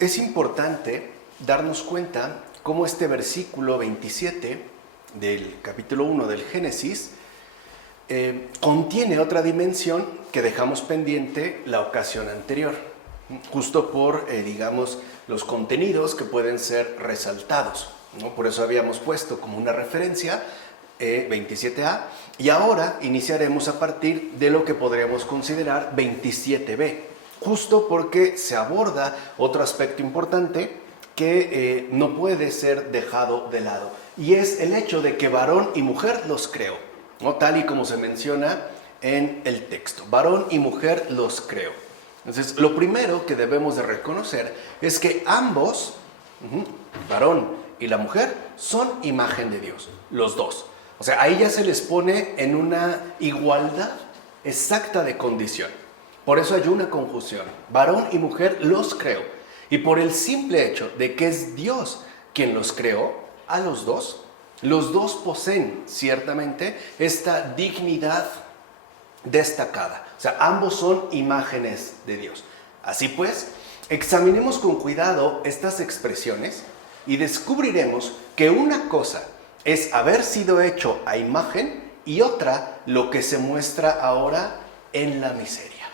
es importante darnos cuenta cómo este versículo 27 del capítulo 1 del Génesis contiene otra dimensión que dejamos pendiente la ocasión anterior, justo por, digamos, los contenidos que pueden ser resaltados, ¿no? Por eso habíamos puesto como una referencia 27a, y ahora iniciaremos a partir de lo que podríamos considerar 27b, justo porque se aborda otro aspecto importante que no puede ser dejado de lado, y es el hecho de que varón y mujer los creó, ¿no? Tal y como se menciona en el texto, varón y mujer los creó. Entonces, lo primero que debemos de reconocer es que ambos, varón y la mujer, son imagen de Dios, los dos. O sea, ahí ya se les pone en una igualdad exacta de condición. Por eso hay una conjunción, varón y mujer los creó. Y por el simple hecho de que es Dios quien los creó, a los dos poseen ciertamente esta dignidad destacada. O sea, ambos son imágenes de Dios. Así pues, examinemos con cuidado estas expresiones y descubriremos que una cosa es haber sido hecho a imagen y otra lo que se muestra ahora en la miseria.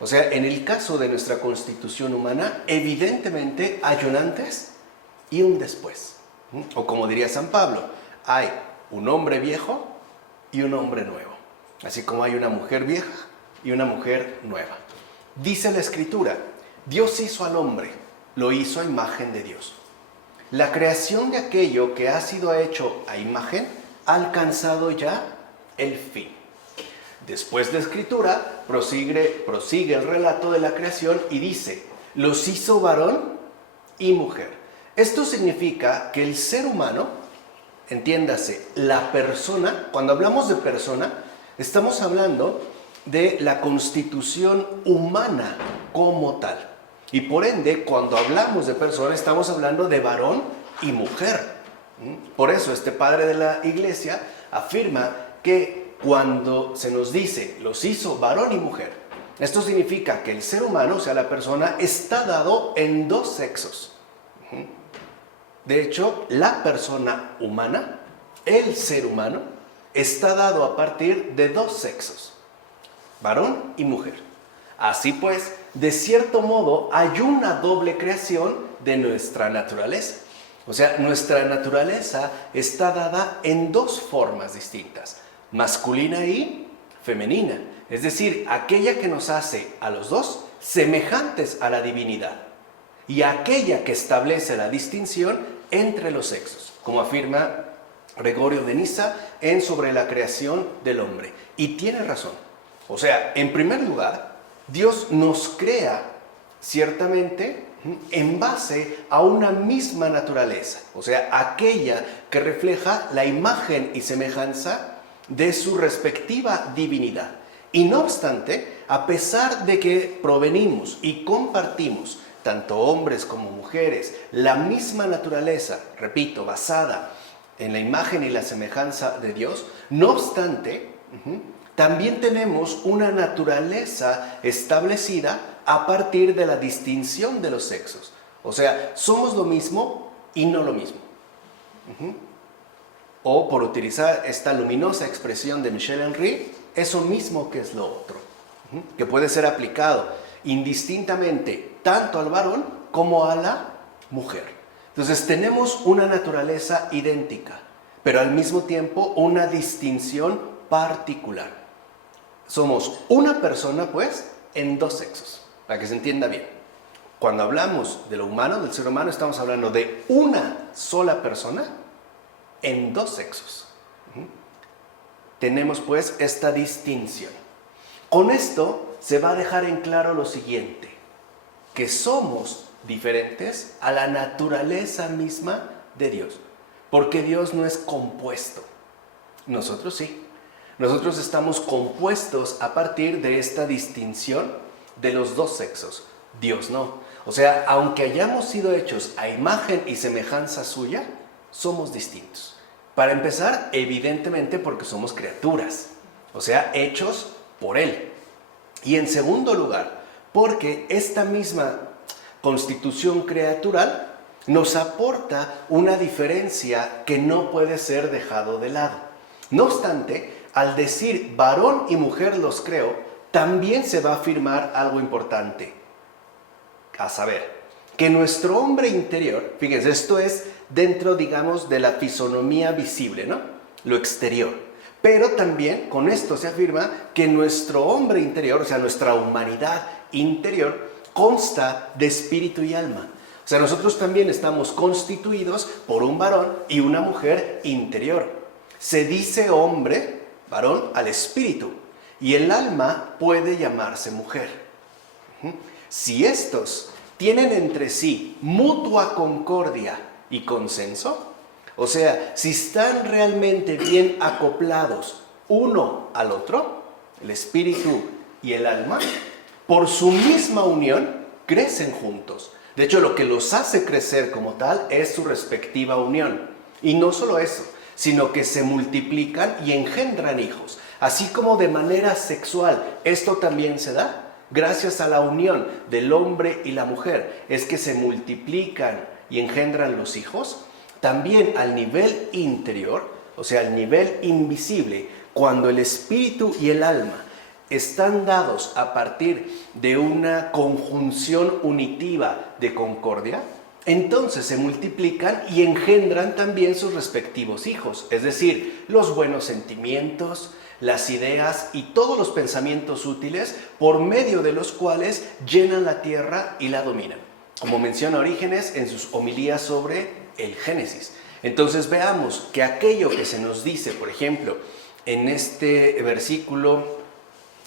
O sea, en el caso de nuestra constitución humana, evidentemente hay un antes y un después. O como diría San Pablo, hay un hombre viejo y un hombre nuevo. Así como hay una mujer vieja y una mujer nueva. Dice la Escritura, Dios hizo al hombre, lo hizo a imagen de Dios. La creación de aquello que ha sido hecho a imagen ha alcanzado ya el fin. Después de la Escritura, prosigue el relato de la creación y dice, los hizo varón y mujer. Esto significa que el ser humano, entiéndase, la persona, cuando hablamos de persona, estamos hablando de la constitución humana como tal. Y por ende, cuando hablamos de persona, estamos hablando de varón y mujer. Por eso este padre de la iglesia afirma que cuando se nos dice, los hizo varón y mujer, esto significa que el ser humano, o sea, la persona, está dado en dos sexos. De hecho, la persona humana, el ser humano, está dado a partir de dos sexos, varón y mujer. Así pues, de cierto modo, hay una doble creación de nuestra naturaleza. O sea, nuestra naturaleza está dada en dos formas distintas, masculina y femenina. Es decir, aquella que nos hace a los dos semejantes a la divinidad y aquella que establece la distinción entre los sexos, como afirma Gregorio de Niza en Sobre la creación del hombre. Y tiene razón. O sea, en primer lugar, Dios nos crea ciertamente en base a una misma naturaleza, o sea, aquella que refleja la imagen y semejanza de su respectiva divinidad. Y no obstante, a pesar de que provenimos y compartimos, tanto hombres como mujeres, la misma naturaleza, repito, basada en la imagen y la semejanza de Dios, no obstante, también tenemos una naturaleza establecida a partir de la distinción de los sexos. O sea, somos lo mismo y no lo mismo. O, por utilizar esta luminosa expresión de Michel Henry, eso mismo que es lo otro, que puede ser aplicado indistintamente tanto al varón como a la mujer. Entonces tenemos una naturaleza idéntica, pero al mismo tiempo una distinción particular. Somos una persona, pues, en dos sexos, para que se entienda bien. Cuando hablamos de lo humano, del ser humano, estamos hablando de una sola persona en dos sexos. Tenemos, pues, esta distinción. Con esto se va a dejar en claro lo siguiente, que somos diferentes a la naturaleza misma de Dios, porque Dios no es compuesto. Nosotros sí. Nosotros estamos compuestos a partir de esta distinción de los dos sexos. Dios no. O sea, aunque hayamos sido hechos a imagen y semejanza suya, somos distintos. Para empezar, evidentemente porque somos criaturas, o sea, hechos por Él. Y en segundo lugar, porque esta misma constitución creatural, nos aporta una diferencia que no puede ser dejado de lado. No obstante, al decir varón y mujer los creo, también se va a afirmar algo importante, a saber, que nuestro hombre interior, fíjense, esto es dentro, digamos, de la fisonomía visible, ¿no? Lo exterior. Pero también con esto se afirma que nuestro hombre interior, o sea, nuestra humanidad interior, consta de espíritu y alma. O sea, nosotros también estamos constituidos por un varón y una mujer interior. Se dice hombre, varón, al espíritu, y el alma puede llamarse mujer. Si estos tienen entre sí mutua concordia y consenso, o sea, si están realmente bien acoplados uno al otro, el espíritu y el alma, por su misma unión crecen juntos. De hecho, lo que los hace crecer como tal es su respectiva unión. Y no solo eso, sino que se multiplican y engendran hijos. Así como de manera sexual, esto también se da gracias a la unión del hombre y la mujer. Es que se multiplican y engendran los hijos. También al nivel interior, o sea, al nivel invisible, cuando el espíritu y el alma están dados a partir de una conjunción unitiva de concordia, entonces se multiplican y engendran también sus respectivos hijos, es decir, los buenos sentimientos, las ideas y todos los pensamientos útiles por medio de los cuales llenan la tierra y la dominan, como menciona Orígenes en sus homilías sobre el Génesis. Entonces veamos que aquello que se nos dice, por ejemplo, en este versículo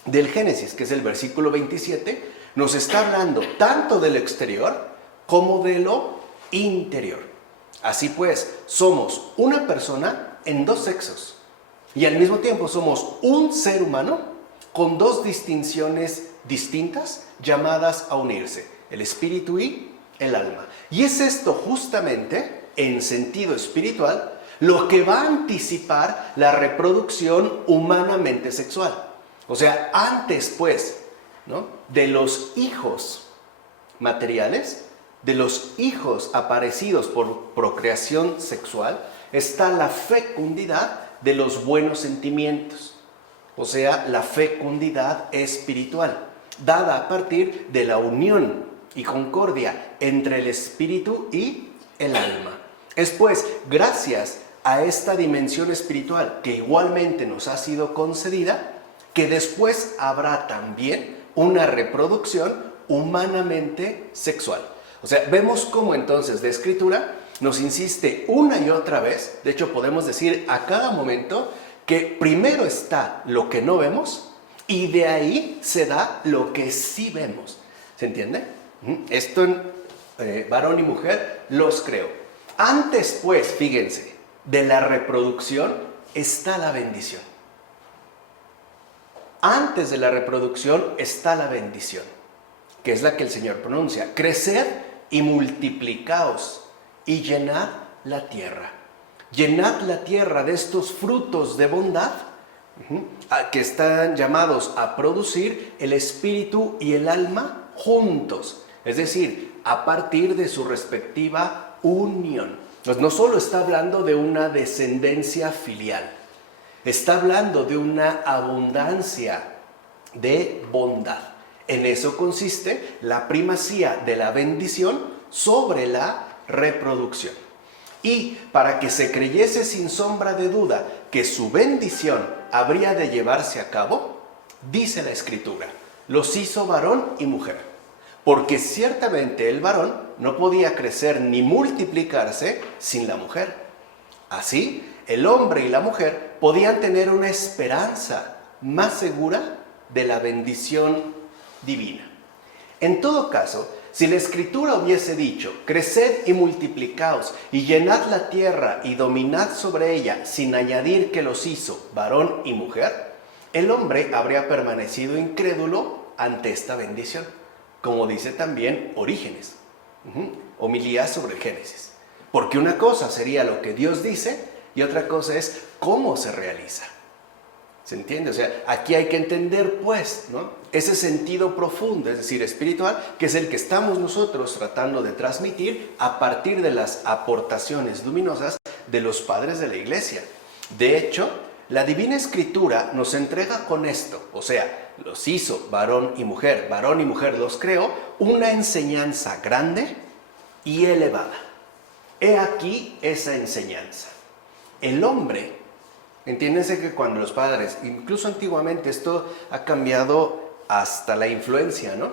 del Génesis, que es el versículo 27, nos está hablando tanto del exterior como de lo interior. Así pues, somos una persona en dos sexos y al mismo tiempo somos un ser humano con dos distinciones distintas llamadas a unirse, el espíritu y el alma. Y es esto justamente, en sentido espiritual, lo que va a anticipar la reproducción humanamente sexual. O sea, antes pues, ¿no?, de los hijos materiales, de los hijos aparecidos por procreación sexual, está la fecundidad de los buenos sentimientos. O sea, la fecundidad espiritual, dada a partir de la unión y concordia entre el espíritu y el alma. Es pues, gracias a esta dimensión espiritual que igualmente nos ha sido concedida, que después habrá también una reproducción humanamente sexual. O sea, vemos cómo entonces la Escritura nos insiste una y otra vez, de hecho podemos decir a cada momento, que primero está lo que no vemos y de ahí se da lo que sí vemos. ¿Se entiende? Esto en varón y mujer los creo. Antes pues, fíjense, de la reproducción está la bendición. Antes de la reproducción está la bendición, que es la que el Señor pronuncia. Creced y multiplicaos y llenad la tierra. Llenad la tierra de estos frutos de bondad que están llamados a producir el espíritu y el alma juntos. Es decir, a partir de su respectiva unión. Pues no solo está hablando de una descendencia filial, está hablando de una abundancia de bondad. En eso consiste la primacía de la bendición sobre la reproducción. Y para que se creyese sin sombra de duda que su bendición habría de llevarse a cabo, dice la Escritura, los hizo varón y mujer. Porque ciertamente el varón no podía crecer ni multiplicarse sin la mujer. Así, el hombre y la mujer podían tener una esperanza más segura de la bendición divina. En todo caso, si la Escritura hubiese dicho, creced y multiplicaos y llenad la tierra y dominad sobre ella, sin añadir que los hizo varón y mujer, el hombre habría permanecido incrédulo ante esta bendición, como dice también Orígenes, homilías sobre el Génesis. Porque una cosa sería lo que Dios dice y otra cosa es cómo se realiza. ¿Se entiende? O sea, aquí hay que entender, pues, ¿no? Ese sentido profundo, es decir, espiritual, que es el que estamos nosotros tratando de transmitir a partir de las aportaciones luminosas de los padres de la Iglesia. De hecho, la Divina Escritura nos entrega con esto, o sea, los hizo varón y mujer los creó, una enseñanza grande y elevada. He aquí esa enseñanza. El hombre, entiéndense que cuando los padres, incluso antiguamente esto ha cambiado hasta la influencia, ¿no?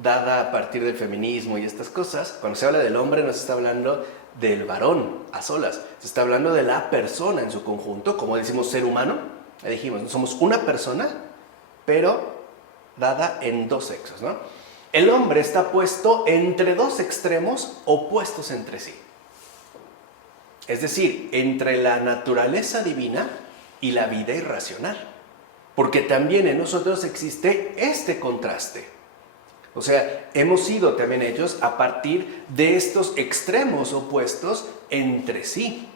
Dada a partir del feminismo y estas cosas, cuando se habla del hombre no se está hablando del varón a solas, se está hablando de la persona en su conjunto, como decimos ser humano, ya dijimos, somos una persona, pero dada en dos sexos, ¿no? El hombre está puesto entre dos extremos opuestos entre sí. Es decir, entre la naturaleza divina y la vida irracional. Porque también en nosotros existe este contraste. O sea, hemos sido también hechos a partir de estos extremos opuestos entre sí.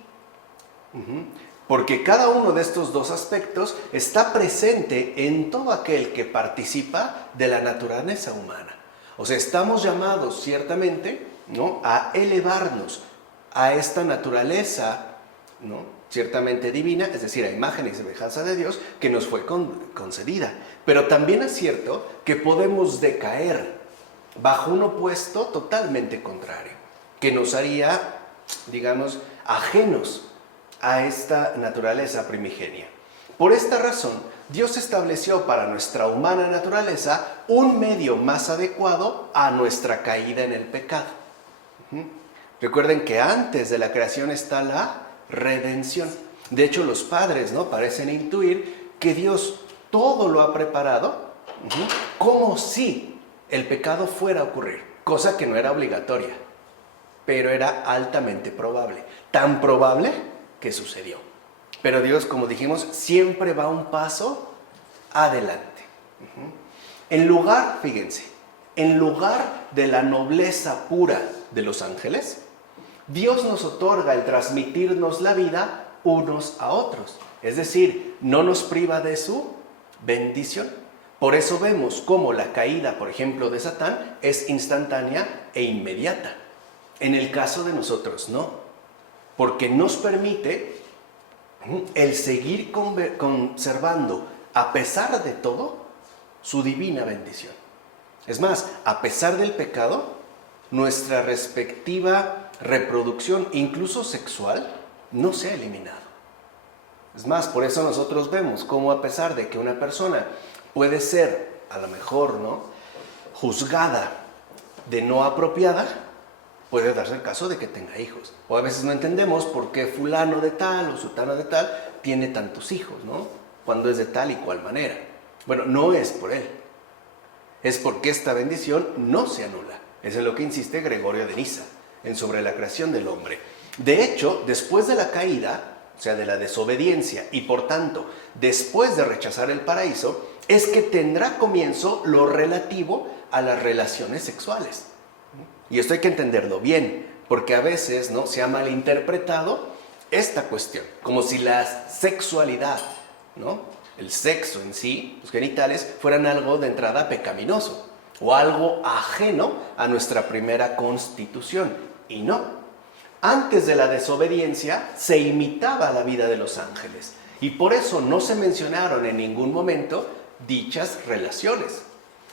Porque cada uno de estos dos aspectos está presente en todo aquel que participa de la naturaleza humana. O sea, estamos llamados ciertamente, ¿no?, a elevarnos a esta naturaleza, ¿no?, ciertamente divina, es decir, a imagen y semejanza de Dios, que nos fue concedida. Pero también es cierto que podemos decaer bajo un opuesto totalmente contrario, que nos haría, digamos, ajenos a esta naturaleza primigenia. Por esta razón, Dios estableció para nuestra humana naturaleza un medio más adecuado a nuestra caída en el pecado. Recuerden que antes de la creación está la redención. De hecho, los padres, ¿no?, parecen intuir que Dios todo lo ha preparado como si el pecado fuera a ocurrir, cosa que no era obligatoria, pero era altamente probable. Tan probable que sucedió. Pero Dios, como dijimos, siempre va un paso adelante. En lugar, fíjense, en lugar de la nobleza pura de los ángeles, Dios nos otorga el transmitirnos la vida unos a otros. Es decir, no nos priva de su bendición. Por eso vemos cómo la caída, por ejemplo, de Satán es instantánea e inmediata. En el caso de nosotros, no. Porque nos permite el seguir conservando, a pesar de todo, su divina bendición. Es más, a pesar del pecado, nuestra respectiva reproducción, incluso sexual, no se ha eliminado. Es más, por eso nosotros vemos cómo, a pesar de que una persona puede ser, a lo mejor, ¿no?, juzgada de no apropiada, puede darse el caso de que tenga hijos. O a veces no entendemos por qué fulano de tal o sutano de tal tiene tantos hijos, ¿no?, cuando es de tal y cual manera. Bueno, no es por él. Es porque esta bendición no se anula. Eso es lo que insiste Gregorio de Niza en Sobre la creación del hombre. De hecho, después de la caída, o sea, de la desobediencia, y por tanto, después de rechazar el paraíso, es que tendrá comienzo lo relativo a las relaciones sexuales. Y esto hay que entenderlo bien, porque a veces, ¿no?, se ha malinterpretado esta cuestión, como si la sexualidad, ¿no?, el sexo en sí, los genitales, fueran algo de entrada pecaminoso, o algo ajeno a nuestra primera constitución. Y no. Antes de la desobediencia se imitaba la vida de los ángeles, y por eso no se mencionaron en ningún momento dichas relaciones.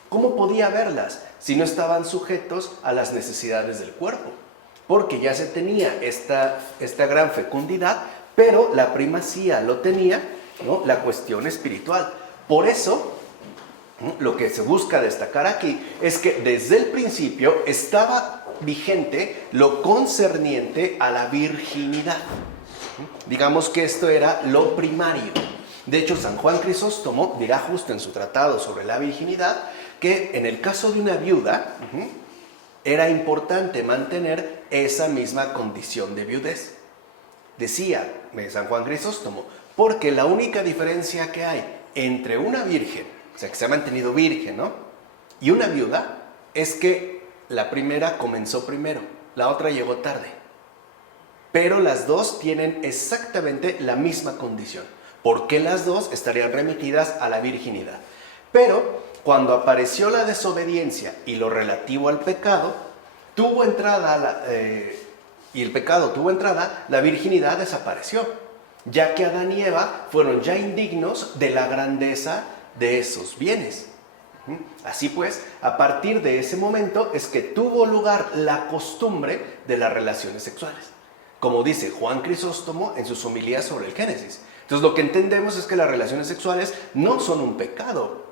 ¿Cómo podía haberlas si no estaban sujetos a las necesidades del cuerpo? Porque ya se tenía esta gran fecundidad, pero la primacía lo tenía, ¿no?, la cuestión espiritual. Por eso, lo que se busca destacar aquí es que desde el principio estaba vigente lo concerniente a la virginidad. Digamos que esto era lo primario. De hecho, San Juan Crisóstomo dirá justo en su tratado sobre la virginidad que en el caso de una viuda era importante mantener esa misma condición de viudez. Decía San Juan Crisóstomo, porque la única diferencia que hay entre una virgen, o sea, que se ha mantenido virgen, ¿no?, y una viuda, es que la primera comenzó primero, la otra llegó tarde. Pero las dos tienen exactamente la misma condición. porque las dos estarían remitidas a la virginidad. Pero cuando apareció la desobediencia y lo relativo al pecado, y el pecado tuvo entrada, la virginidad desapareció, ya que Adán y Eva fueron ya indignos de la grandeza de esos bienes. Así pues, a partir de ese momento es que tuvo lugar la costumbre de las relaciones sexuales, como dice Juan Crisóstomo en sus homilías sobre el Génesis. Entonces lo que entendemos es que las relaciones sexuales no son un pecado,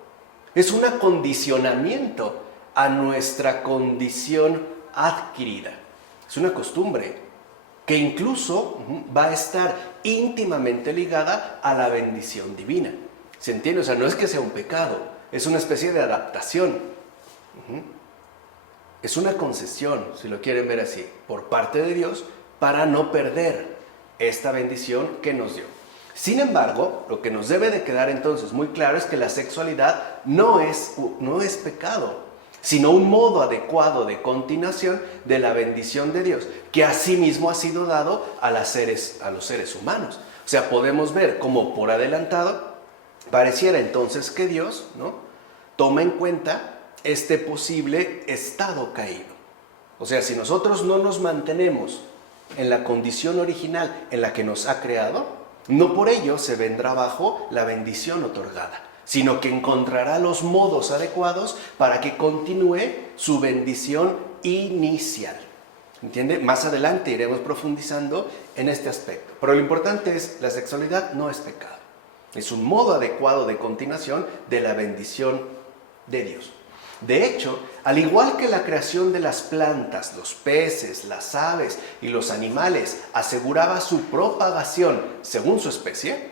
es un acondicionamiento a nuestra condición adquirida. Es una costumbre que incluso va a estar íntimamente ligada a la bendición divina. ¿Se entiende? O sea, no es que sea un pecado, es una especie de adaptación. Es una concesión, si lo quieren ver así, por parte de Dios para no perder esta bendición que nos dio. Sin embargo, lo que nos debe de quedar entonces muy claro es que la sexualidad no es pecado, sino un modo adecuado de continuación de la bendición de Dios, que asimismo ha sido dado a los seres humanos. O sea, podemos ver como por adelantado, pareciera entonces que Dios, ¿no?, toma en cuenta este posible estado caído. O sea, si nosotros no nos mantenemos en la condición original en la que nos ha creado, no por ello se vendrá abajo la bendición otorgada, sino que encontrará los modos adecuados para que continúe su bendición inicial. ¿Entiende? Más adelante iremos profundizando en este aspecto. Pero lo importante es, la sexualidad no es pecado. Es un modo adecuado de continuación de la bendición de Dios. De hecho, al igual que la creación de las plantas, los peces, las aves y los animales aseguraba su propagación según su especie,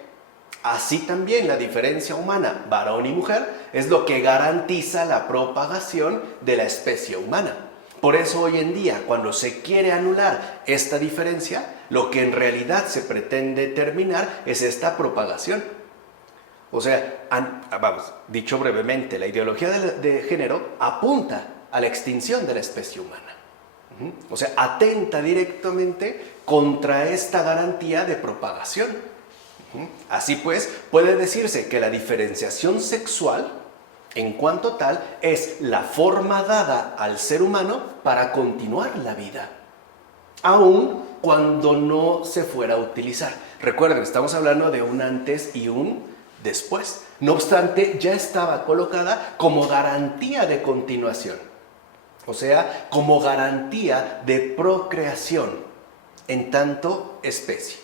así también la diferencia humana, varón y mujer, es lo que garantiza la propagación de la especie humana. Por eso hoy en día, cuando se quiere anular esta diferencia, lo que en realidad se pretende terminar es esta propagación. O sea, dicho brevemente, la ideología de género apunta a la extinción de la especie humana. O sea, atenta directamente contra esta garantía de propagación. Así pues, puede decirse que la diferenciación sexual, en cuanto tal, es la forma dada al ser humano para continuar la vida, aun cuando no se fuera a utilizar. Recuerden, estamos hablando de un antes y un después. No obstante, ya estaba colocada como garantía de continuación, o sea, como garantía de procreación en tanto especie,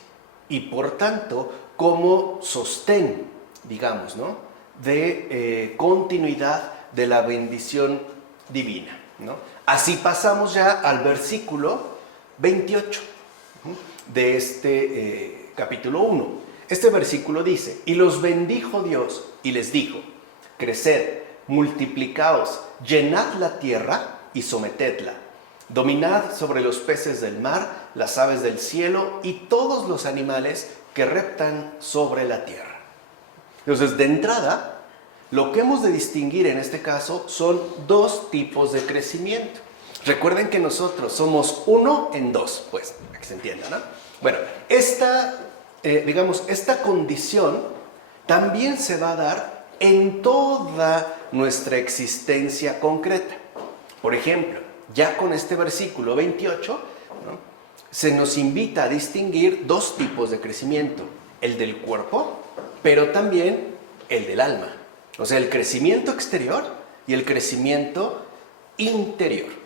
y por tanto como sostén, digamos, ¿no?, de continuidad de la bendición divina, ¿no? Así pasamos ya al versículo 28 de este capítulo 1. Este versículo dice: y los bendijo Dios y les dijo: creced, multiplicaos, llenad la tierra y sometedla, dominad sobre los peces del mar, las aves del cielo y todos los animales que reptan sobre la tierra. Entonces, de entrada, lo que hemos de distinguir en este caso son dos tipos de crecimiento. Recuerden que nosotros somos uno en dos, pues, para que se entienda, ¿no? Bueno, esta condición también se va a dar en toda nuestra existencia concreta. Por ejemplo, ya con este versículo 28, ¿no?, se nos invita a distinguir dos tipos de crecimiento: el del cuerpo, pero también el del alma. O sea, el crecimiento exterior y el crecimiento interior.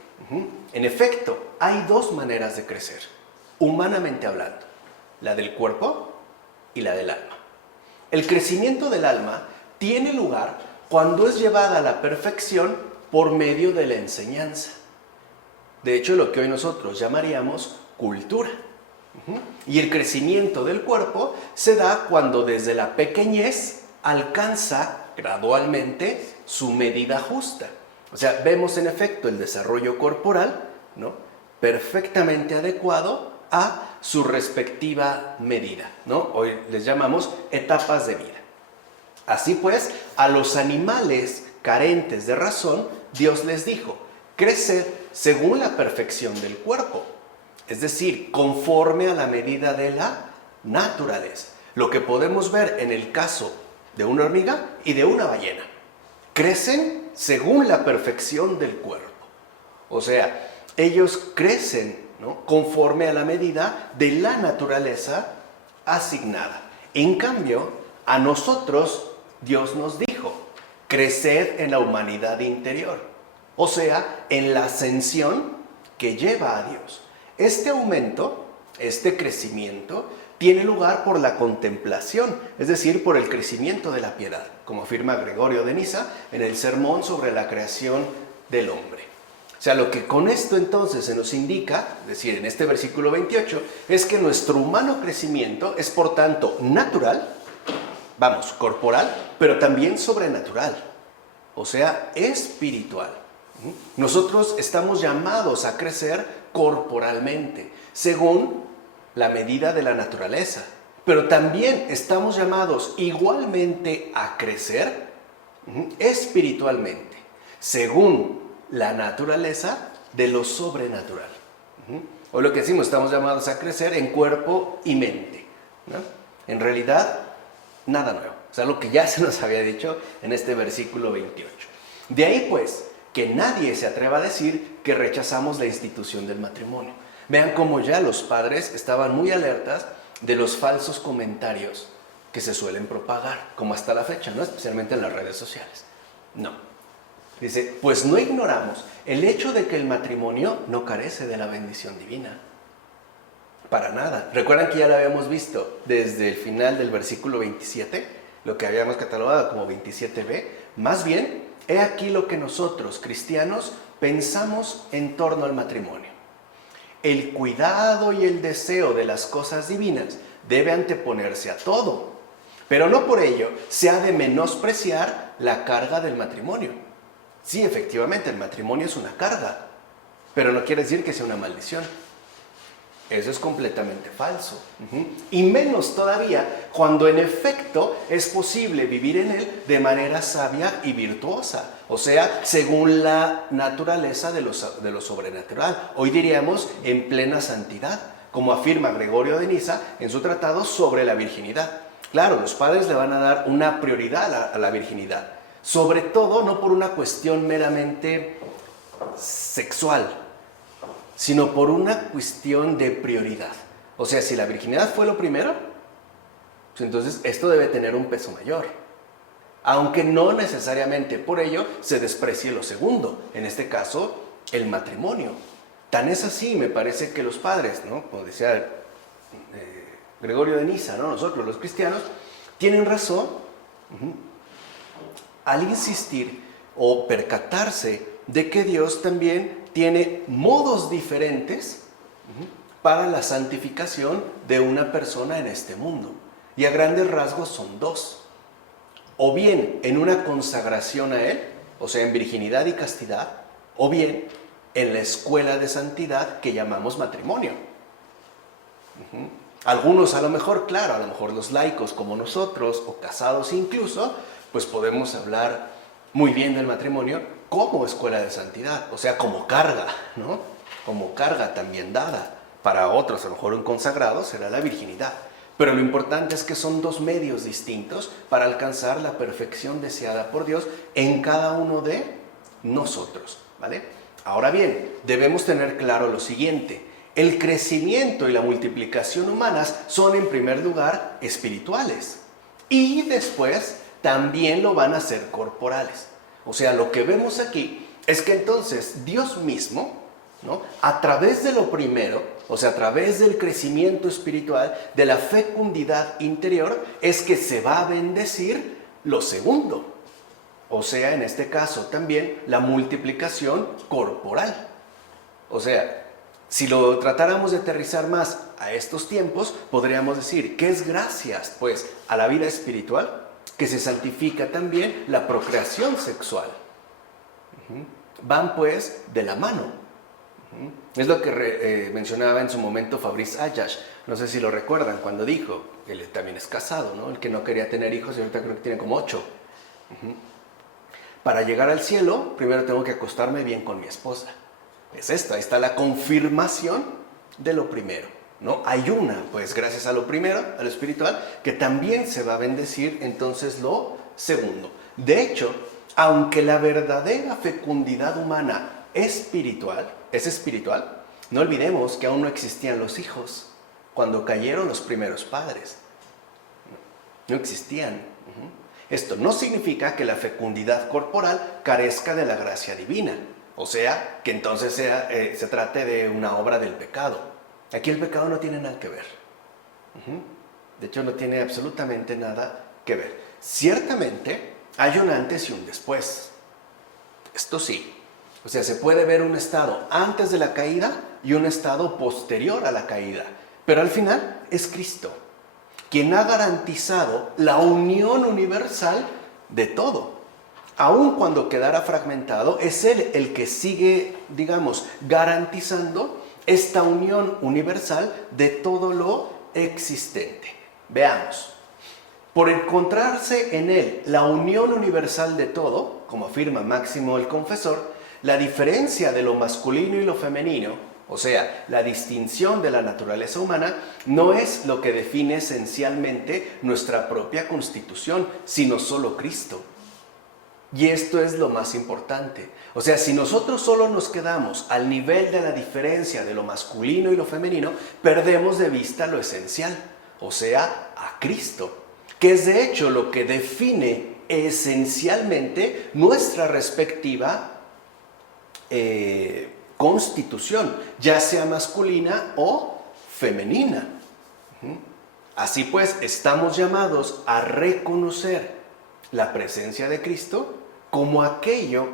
En efecto, hay dos maneras de crecer, humanamente hablando: la del cuerpo y la del alma. El crecimiento del alma tiene lugar cuando es llevada a la perfección por medio de la enseñanza. De hecho, lo que hoy nosotros llamaríamos cultura. Y el crecimiento del cuerpo se da cuando desde la pequeñez alcanza gradualmente su medida justa. O sea, vemos en efecto el desarrollo corporal, ¿no?, perfectamente adecuado a su respectiva medida, ¿no? Hoy les llamamos etapas de vida. Así pues, a los animales carentes de razón, Dios les dijo: creced según la perfección del cuerpo, es decir, conforme a la medida de la naturaleza. lo que podemos ver en el caso de una hormiga y de una ballena. Crecen según la perfección del cuerpo. O sea, ellos crecen, ¿no?, conforme a la medida de la naturaleza asignada. En cambio, a nosotros Dios nos dijo: creced en la humanidad interior, o sea, en la ascensión que lleva a Dios. Este aumento, este crecimiento, tiene lugar por la contemplación, es decir, por el crecimiento de la piedad, como afirma Gregorio de Nisa en el sermón sobre la creación del hombre. O sea, lo que con esto entonces se nos indica, es decir, en este versículo 28, es que nuestro humano crecimiento es por tanto natural, corporal, pero también sobrenatural, o sea, espiritual. Nosotros estamos llamados a crecer corporalmente, según la medida de la naturaleza, pero también estamos llamados igualmente a crecer espiritualmente, según la naturaleza de lo sobrenatural. O lo que decimos, estamos llamados a crecer en cuerpo y mente, ¿no? En realidad, nada nuevo. O sea, lo que ya se nos había dicho en este versículo 28. De ahí pues, que nadie se atreva a decir que rechazamos la institución del matrimonio. Vean cómo ya los padres estaban muy alertas de los falsos comentarios que se suelen propagar, como hasta la fecha, ¿no?, especialmente en las redes sociales. No. Dice, pues no ignoramos el hecho de que el matrimonio no carece de la bendición divina. Para nada. ¿Recuerdan que ya lo habíamos visto desde el final del versículo 27? Lo que habíamos catalogado como 27b. Más bien, he aquí lo que nosotros, cristianos, pensamos en torno al matrimonio. El cuidado y el deseo de las cosas divinas debe anteponerse a todo, pero no por ello se ha de menospreciar la carga del matrimonio. Sí, efectivamente, el matrimonio es una carga, pero no quiere decir que sea una maldición. Eso es completamente falso. Y menos todavía cuando en efecto es posible vivir en él de manera sabia y virtuosa. O sea, según la naturaleza de lo sobrenatural. Hoy diríamos en plena santidad, como afirma Gregorio de Nisa en su tratado sobre la virginidad. Claro, los padres le van a dar una prioridad a la virginidad. Sobre todo no por una cuestión meramente sexual, sino por una cuestión de prioridad. O sea, si la virginidad fue lo primero, pues entonces esto debe tener un peso mayor. Aunque no necesariamente por ello se desprecie lo segundo, en este caso, el matrimonio. Tan es así, me parece que los padres, ¿no?, como decía Gregorio de Nisa, ¿no?, nosotros los cristianos, tienen razón al insistir o percatarse de que Dios también tiene modos diferentes para la santificación de una persona en este mundo. Y a grandes rasgos son dos. O bien en una consagración a Él, o sea, en virginidad y castidad, o bien en la escuela de santidad que llamamos matrimonio. Algunos a lo mejor, claro, a lo mejor los laicos como nosotros, o casados incluso, pues podemos hablar muy bien del matrimonio como escuela de santidad, o sea, como carga, ¿no? Como carga también dada. Para otros, a lo mejor un consagrado, será la virginidad. Pero lo importante es que son dos medios distintos para alcanzar la perfección deseada por Dios en cada uno de nosotros, ¿vale? Ahora bien, debemos tener claro lo siguiente: el crecimiento y la multiplicación humanas son en primer lugar espirituales y después también lo van a ser corporales. O sea, lo que vemos aquí es que entonces Dios mismo, ¿no?, a través de lo primero, o sea, a través del crecimiento espiritual, de la fecundidad interior, es que se va a bendecir lo segundo. O sea, en este caso también la multiplicación corporal. O sea, si lo tratáramos de aterrizar más a estos tiempos, podríamos decir que es gracias, pues, a la vida espiritual que se santifica también la procreación sexual. Van pues de la mano. Es lo que mencionaba en su momento Fabrice Ayash. No sé si lo recuerdan cuando dijo, él también es casado, ¿no?, el que no quería tener hijos y ahorita creo que tiene como 8. Para llegar al cielo, primero tengo que acostarme bien con mi esposa. Es esto, ahí está la confirmación de lo primero. ¿no? Hay una, pues gracias a lo primero, a lo espiritual, que también se va a bendecir entonces lo segundo. De hecho, aunque la verdadera fecundidad humana es espiritual, no olvidemos que aún no existían los hijos cuando cayeron los primeros padres. No existían. Esto no significa que la fecundidad corporal carezca de la gracia divina. O sea, que entonces se trate de una obra del pecado. Aquí el pecado no tiene nada que ver. De hecho, no tiene absolutamente nada que ver. Ciertamente, hay un antes y un después. Esto sí. O sea, se puede ver un estado antes de la caída y un estado posterior a la caída. Pero al final es Cristo quien ha garantizado la unión universal de todo. Aun cuando quedara fragmentado, es Él el que sigue, digamos, garantizando esta unión universal de todo lo existente. Veamos. Por encontrarse en Él la unión universal de todo, como afirma Máximo el Confesor, la diferencia de lo masculino y lo femenino, o sea, la distinción de la naturaleza humana, no es lo que define esencialmente nuestra propia constitución, sino solo Cristo. Y esto es lo más importante. O sea, si nosotros solo nos quedamos al nivel de la diferencia de lo masculino y lo femenino, perdemos de vista lo esencial, o sea, a Cristo, que es de hecho lo que define esencialmente nuestra respectiva constitución, ya sea masculina o femenina. Así pues, estamos llamados a reconocer la presencia de Cristo como aquello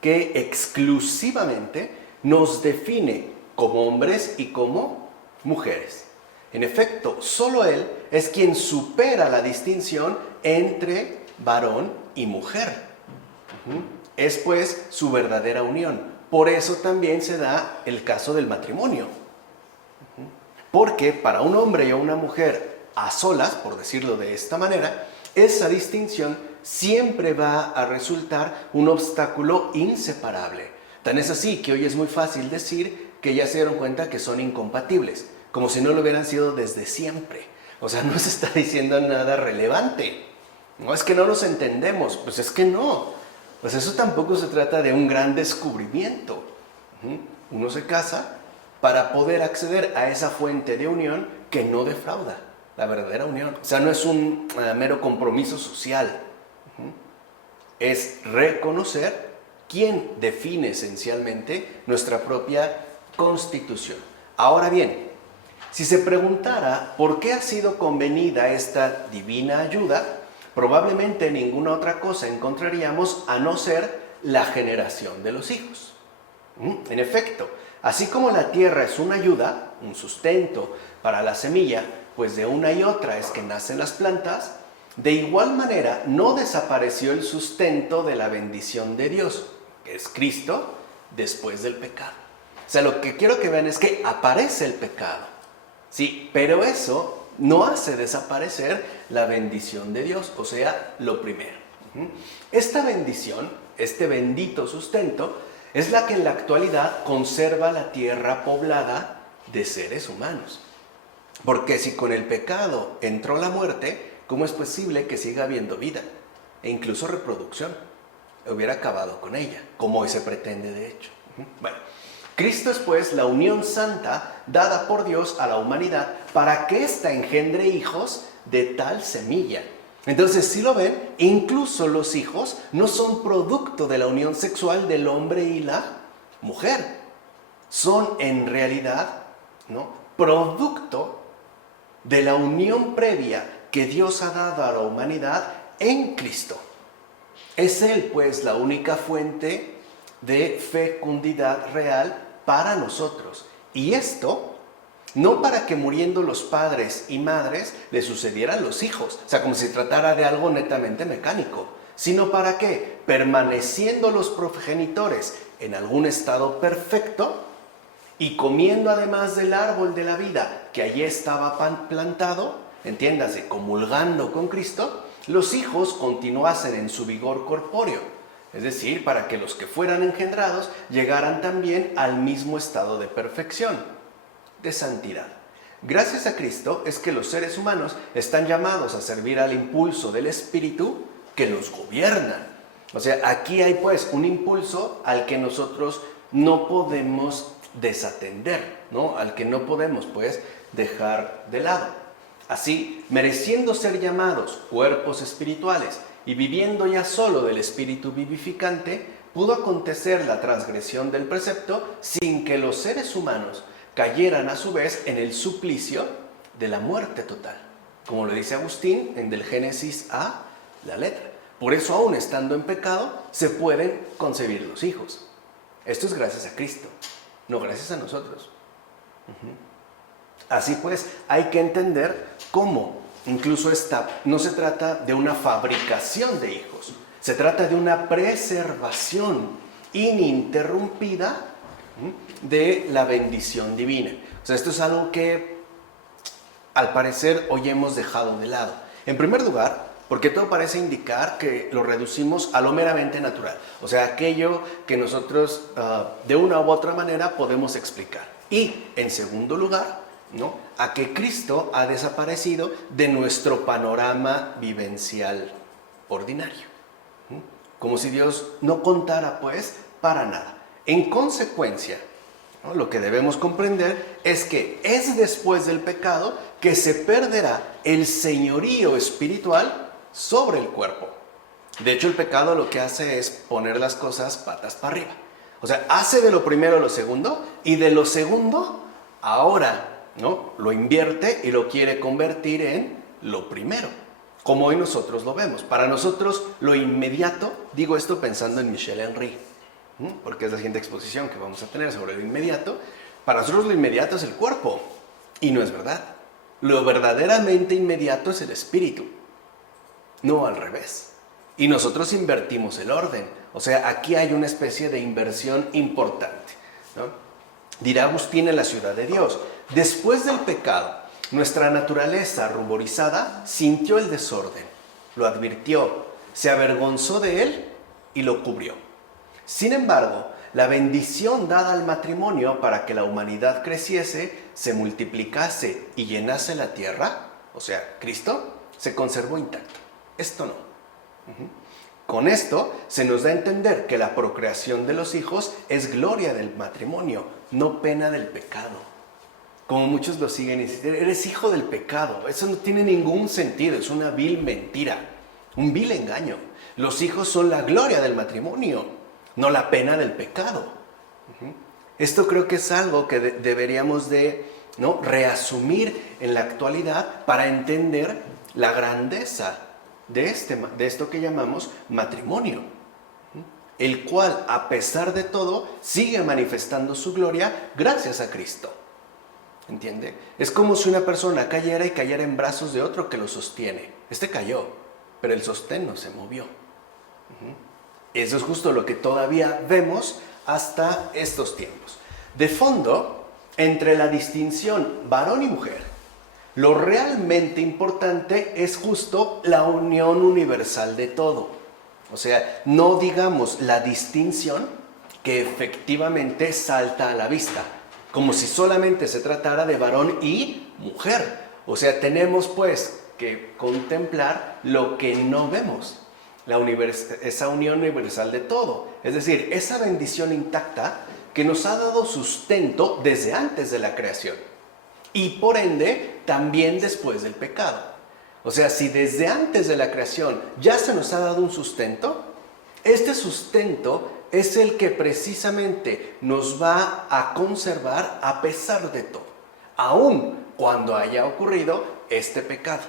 que exclusivamente nos define como hombres y como mujeres. En efecto, solo Él es quien supera la distinción entre varón y mujer. Es pues su verdadera unión. Por eso también se da el caso del matrimonio. Porque para un hombre y una mujer a solas, por decirlo de esta manera, esa distinción siempre va a resultar un obstáculo inseparable. Tan es así que hoy es muy fácil decir que ya se dieron cuenta que son incompatibles, como si no lo hubieran sido desde siempre. O sea, no se está diciendo nada relevante. No es que no nos entendemos, pues es que no. Pues eso tampoco se trata de un gran descubrimiento. Uno se casa para poder acceder a esa fuente de unión que no defrauda, la verdadera unión. O sea, no es un mero compromiso social. Es reconocer quién define esencialmente nuestra propia constitución. Ahora bien, si se preguntara por qué ha sido convenida esta divina ayuda, probablemente ninguna otra cosa encontraríamos a no ser la generación de los hijos. En efecto, así como la tierra es una ayuda, un sustento para la semilla, pues de una y otra es que nacen las plantas, de igual manera no desapareció el sustento de la bendición de Dios, que es Cristo, después del pecado. O sea, lo que quiero que vean es que aparece el pecado, sí, pero eso no hace desaparecer la bendición de Dios, o sea, lo primero. Esta bendición, este bendito sustento, es la que en la actualidad conserva la tierra poblada de seres humanos. Porque si con el pecado entró la muerte, ¿cómo es posible que siga habiendo vida? E incluso reproducción. Hubiera acabado con ella, como hoy se pretende de hecho. Bueno, Cristo es pues la unión santa dada por Dios a la humanidad para que ésta engendre hijos de tal semilla. Entonces, si lo ven, incluso los hijos no son producto de la unión sexual del hombre y la mujer. Son en realidad, ¿no?, producto de la unión previa que Dios ha dado a la humanidad en Cristo. Es Él, pues, la única fuente de fecundidad real para nosotros. Y esto, no para que muriendo los padres y madres le sucedieran los hijos, o sea, como si tratara de algo netamente mecánico, sino para que, permaneciendo los progenitores en algún estado perfecto y comiendo además del árbol de la vida que allí estaba plantado, entiéndase, comulgando con Cristo, los hijos continuasen en su vigor corpóreo. Es decir, para que los que fueran engendrados llegaran también al mismo estado de perfección, de santidad. Gracias a Cristo es que los seres humanos están llamados a servir al impulso del Espíritu que los gobierna. O sea, aquí hay pues un impulso al que nosotros no podemos desatender, ¿no? Al que no podemos pues dejar de lado. Así, mereciendo ser llamados cuerpos espirituales y viviendo ya solo del Espíritu vivificante, pudo acontecer la transgresión del precepto sin que los seres humanos cayeran a su vez en el suplicio de la muerte total. Como lo dice Agustín en del Génesis a la letra. Por eso, aún estando en pecado, se pueden concebir los hijos. Esto es gracias a Cristo, no gracias a nosotros. Así pues, hay que entender cómo incluso no se trata de una fabricación de hijos, se trata de una preservación ininterrumpida de la bendición divina. O sea, esto es algo que al parecer hoy hemos dejado de lado. En primer lugar, porque todo parece indicar que lo reducimos a lo meramente natural, o sea, aquello que nosotros de una u otra manera podemos explicar. Y en segundo lugar, ¿no?, a que Cristo ha desaparecido de nuestro panorama vivencial ordinario. Como si Dios no contara pues para nada. En consecuencia, ¿no?, lo que debemos comprender es que es después del pecado que se perderá el señorío espiritual sobre el cuerpo. De hecho, el pecado lo que hace es poner las cosas patas para arriba. O sea, hace de lo primero lo segundo y de lo segundo ahora, ¿no?, lo invierte y lo quiere convertir en lo primero, como hoy nosotros lo vemos. Para nosotros lo inmediato, digo esto pensando en Michel Henry, porque es la siguiente exposición que vamos a tener sobre lo inmediato. Para nosotros lo inmediato es el cuerpo, y no es verdad. Lo verdaderamente inmediato es el espíritu, no al revés. Y nosotros invertimos el orden. O sea, aquí hay una especie de inversión importante, ¿no? Dirá Agustín en La Ciudad de Dios: después del pecado, nuestra naturaleza ruborizada sintió el desorden, lo advirtió, se avergonzó de él y lo cubrió. Sin embargo, la bendición dada al matrimonio para que la humanidad creciese, se multiplicase y llenase la tierra, o sea, Cristo, se conservó intacto. Esto no. Con esto se nos da a entender que la procreación de los hijos es gloria del matrimonio, no pena del pecado. Como muchos lo siguen y dicen: eres hijo del pecado. Eso no tiene ningún sentido, es una vil mentira, un vil engaño. Los hijos son la gloria del matrimonio, no la pena del pecado. Esto creo que es algo que deberíamos de, ¿no?, reasumir en la actualidad para entender la grandeza de esto que llamamos matrimonio, el cual, a pesar de todo, sigue manifestando su gloria gracias a Cristo. ¿Entiende? Es como si una persona cayera y cayera en brazos de otro que lo sostiene. Este cayó, pero el sostén no se movió. Eso es justo lo que todavía vemos hasta estos tiempos. De fondo, entre la distinción varón y mujer, lo realmente importante es justo la unión universal de todo. O sea, no digamos la distinción que efectivamente salta a la vista, como si solamente se tratara de varón y mujer. O sea, tenemos pues que contemplar lo que no vemos, esa unión universal de todo. Es decir, esa bendición intacta que nos ha dado sustento desde antes de la creación y por ende también después del pecado. O sea, si desde antes de la creación ya se nos ha dado un sustento, este sustento es el que precisamente nos va a conservar a pesar de todo, aun cuando haya ocurrido este pecado.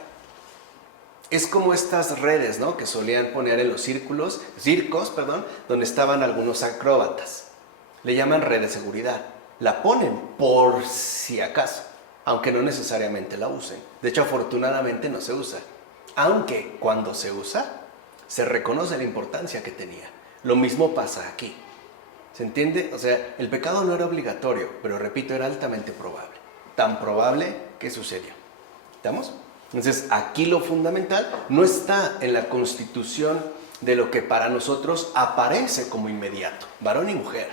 Es como estas redes, ¿no?, que solían poner en los circos, donde estaban algunos acróbatas. Le llaman red de seguridad. La ponen por si acaso, aunque no necesariamente la usen. De hecho, afortunadamente no se usa. Aunque cuando se usa, se reconoce la importancia que tenía. Lo mismo pasa aquí. ¿Se entiende? O sea, el pecado no era obligatorio, pero repito, era altamente probable. Tan probable que sucedió. ¿Estamos? Entonces, aquí lo fundamental no está en la constitución de lo que para nosotros aparece como inmediato, varón y mujer,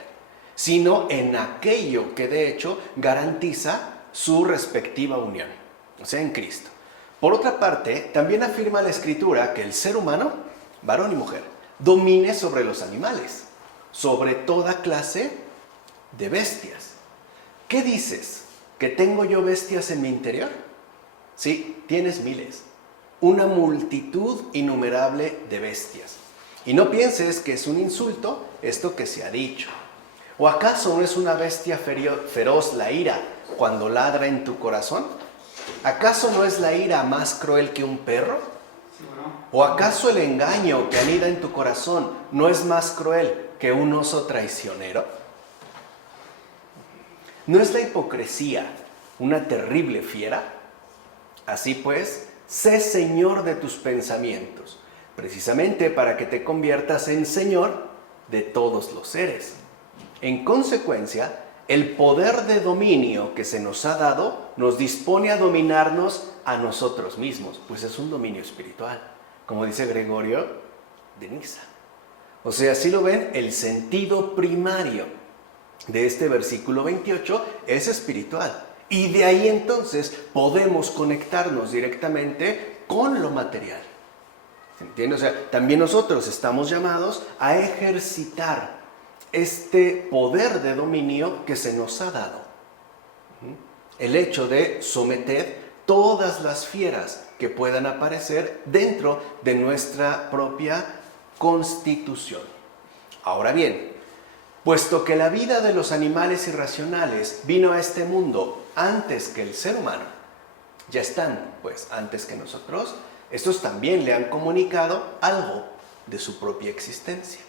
sino en aquello que de hecho garantiza su respectiva unión, o sea, en Cristo. Por otra parte, también afirma la Escritura que el ser humano, varón y mujer, domine sobre los animales, sobre toda clase de bestias. ¿Qué dices? ¿Que tengo yo bestias en mi interior? Sí, tienes miles, una multitud innumerable de bestias. Y no pienses que es un insulto esto que se ha dicho. ¿O acaso no es una bestia feroz la ira cuando ladra en tu corazón? ¿Acaso no es la ira más cruel que un perro? ¿O acaso el engaño que anida en tu corazón no es más cruel que un oso traicionero? ¿No es la hipocresía una terrible fiera? Así pues, sé señor de tus pensamientos, precisamente para que te conviertas en señor de todos los seres. En consecuencia, el poder de dominio que se nos ha dado nos dispone a dominarnos a nosotros mismos, pues es un dominio espiritual, como dice Gregorio de Nisa. O sea, si lo ven, el sentido primario de este versículo 28 es espiritual. Y de ahí entonces podemos conectarnos directamente con lo material. ¿Se entiende? O sea, también nosotros estamos llamados a ejercitar este poder de dominio que se nos ha dado. El hecho de someter todas las fieras que puedan aparecer dentro de nuestra propia constitución. Ahora bien, puesto que la vida de los animales irracionales vino a este mundo antes que el ser humano, ya están pues antes que nosotros, estos también le han comunicado algo de su propia existencia.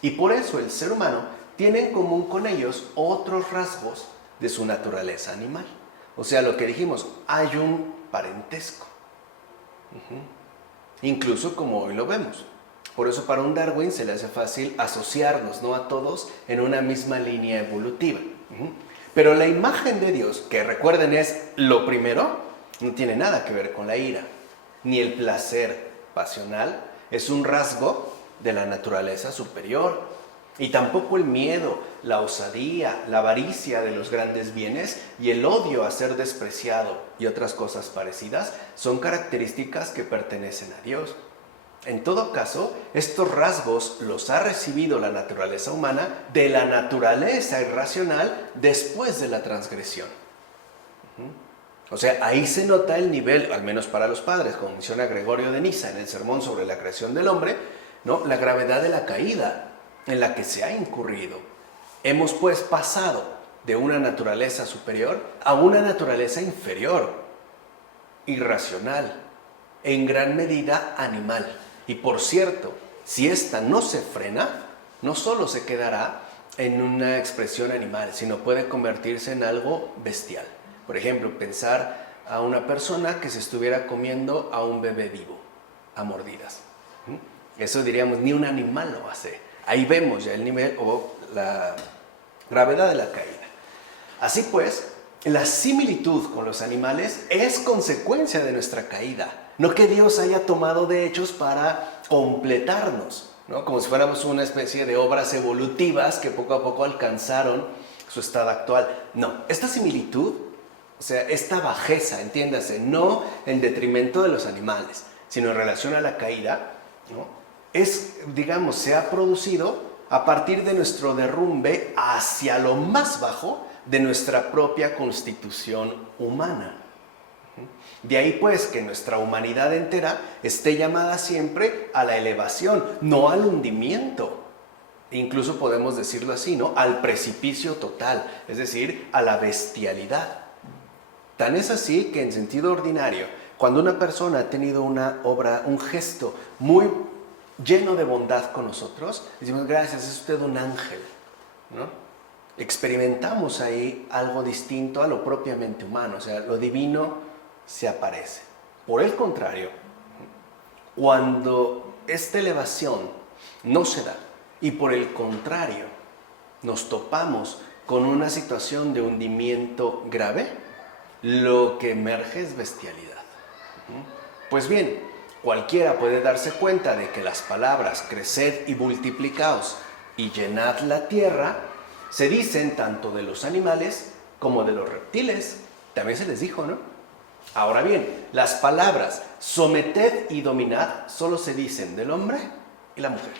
Y por eso el ser humano tiene en común con ellos otros rasgos de su naturaleza animal. O sea, lo que dijimos, hay un parentesco. Incluso como hoy lo vemos. Por eso para un Darwin se le hace fácil asociarnos, ¿no?, a todos en una misma línea evolutiva. Pero la imagen de Dios, que recuerden es lo primero, no tiene nada que ver con la ira, ni el placer pasional, es un rasgo de la naturaleza superior. Y tampoco el miedo, la osadía, la avaricia de los grandes bienes y el odio a ser despreciado y otras cosas parecidas son características que pertenecen a Dios. En todo caso, estos rasgos los ha recibido la naturaleza humana de la naturaleza irracional después de la transgresión. O sea, ahí se nota el nivel, al menos para los padres, como menciona Gregorio de Nisa en el sermón sobre la creación del hombre, ¿no?, la gravedad de la caída en la que se ha incurrido. Hemos pues pasado de una naturaleza superior a una naturaleza inferior, irracional, en gran medida animal. Y por cierto, si esta no se frena, no solo se quedará en una expresión animal, sino puede convertirse en algo bestial. Por ejemplo, pensar a una persona que se estuviera comiendo a un bebé vivo, a mordidas. Eso diríamos, ni un animal lo hace. Ahí vemos ya el nivel o la gravedad de la caída. Así pues, la similitud con los animales es consecuencia de nuestra caída. No que Dios haya tomado de hechos para completarnos, ¿no?, como si fuéramos una especie de obras evolutivas que poco a poco alcanzaron su estado actual. No, esta similitud, o sea, esta bajeza, entiéndase, no en detrimento de los animales, sino en relación a la caída, ¿no?, es, digamos, se ha producido a partir de nuestro derrumbe hacia lo más bajo de nuestra propia constitución humana. De ahí pues que nuestra humanidad entera esté llamada siempre a la elevación, no al hundimiento. Incluso podemos decirlo así, ¿no?, al precipicio total, es decir, a la bestialidad. Tan es así que en sentido ordinario, cuando una persona ha tenido una obra, un gesto muy lleno de bondad con nosotros, decimos, gracias, es usted un ángel, ¿no? Experimentamos ahí algo distinto a lo propiamente humano, o sea, lo divino se aparece. Por el contrario, cuando esta elevación no se da y por el contrario nos topamos con una situación de hundimiento grave, lo que emerge es bestialidad. Pues bien, cualquiera puede darse cuenta de que las palabras creced y multiplicaos y llenad la tierra se dicen tanto de los animales como de los reptiles, También se les dijo, ¿no? Ahora bien, las palabras someted y dominad solo se dicen del hombre y la mujer.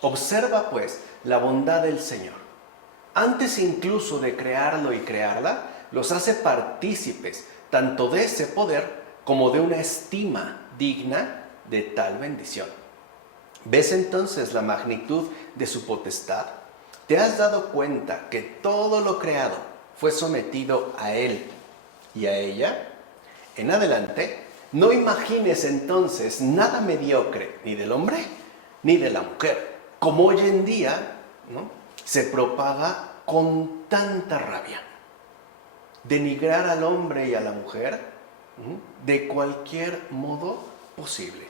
Observa pues la bondad del Señor. Antes incluso de crearlo y crearla, los hace partícipes tanto de ese poder como de una estima digna de tal bendición. ¿Ves entonces la magnitud de su potestad? ¿Te has dado cuenta que todo lo creado fue sometido a Él y a ella? En adelante, no imagines entonces nada mediocre ni del hombre ni de la mujer, como hoy en día, ¿no?, se propaga con tanta rabia. Denigrar al hombre y a la mujer, ¿no?, de cualquier modo posible,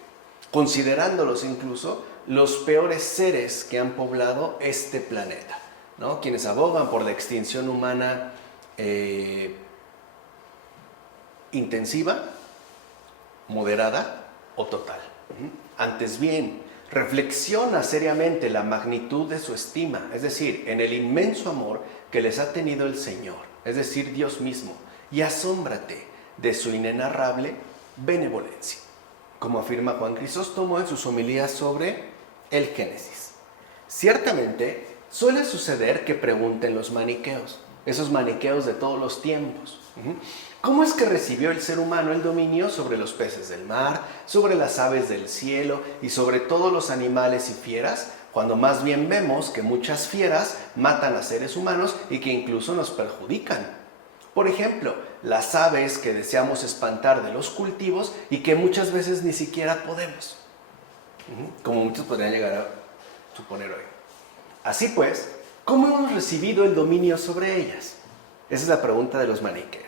considerándolos incluso los peores seres que han poblado este planeta, ¿no? Quienes abogan por la extinción humana intensiva, moderada o total. Antes bien, reflexiona seriamente la magnitud de su estima, es decir, en el inmenso amor que les ha tenido el Señor, es decir, Dios mismo, y asómbrate de su inenarrable benevolencia, como afirma Juan Crisóstomo en sus homilías sobre el Génesis. Ciertamente, suele suceder que pregunten los maniqueos, esos maniqueos de todos los tiempos, ¿cómo es que recibió el ser humano el dominio sobre los peces del mar, sobre las aves del cielo y sobre todos los animales y fieras, cuando más bien vemos que muchas fieras matan a seres humanos y que incluso nos perjudican? Por ejemplo, las aves que deseamos espantar de los cultivos y que muchas veces ni siquiera podemos, como muchos podrían llegar a suponer hoy. Así pues, ¿cómo hemos recibido el dominio sobre ellas? Esa es la pregunta de los maniqueos.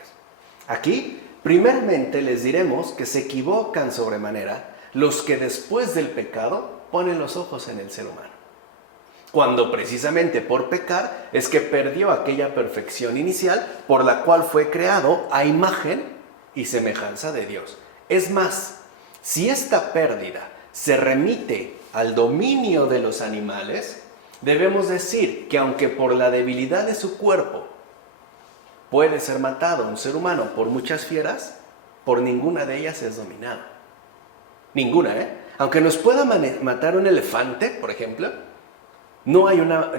Aquí, primeramente les diremos que se equivocan sobremanera los que después del pecado ponen los ojos en el ser humano, cuando precisamente por pecar es que perdió aquella perfección inicial por la cual fue creado a imagen y semejanza de Dios. Es más, si esta pérdida se remite al dominio de los animales, debemos decir que aunque por la debilidad de su cuerpo puede ser matado un ser humano por muchas fieras, por ninguna de ellas es dominado. Ninguna, ¿eh? Aunque nos pueda matar un elefante, por ejemplo, no hay una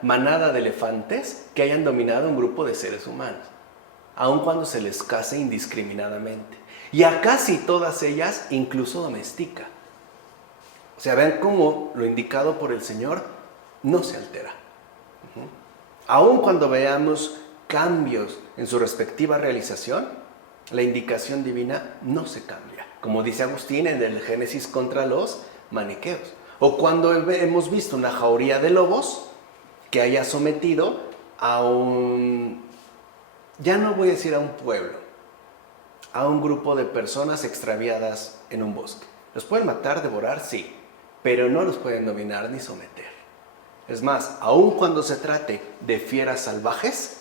manada de elefantes que hayan dominado un grupo de seres humanos, aun cuando se les case indiscriminadamente. Y a casi todas ellas incluso domestica. O sea, vean cómo lo indicado por el Señor no se altera. Aun cuando veamos cambios en su respectiva realización, la indicación divina no se cambia, como dice Agustín en el Génesis contra los maniqueos. O cuando hemos visto una jauría de lobos que haya sometido a ya no voy a decir a un pueblo, a un grupo de personas extraviadas en un bosque. Los pueden matar, devorar, sí, pero no los pueden dominar ni someter. Es más, aun cuando se trate de fieras salvajes,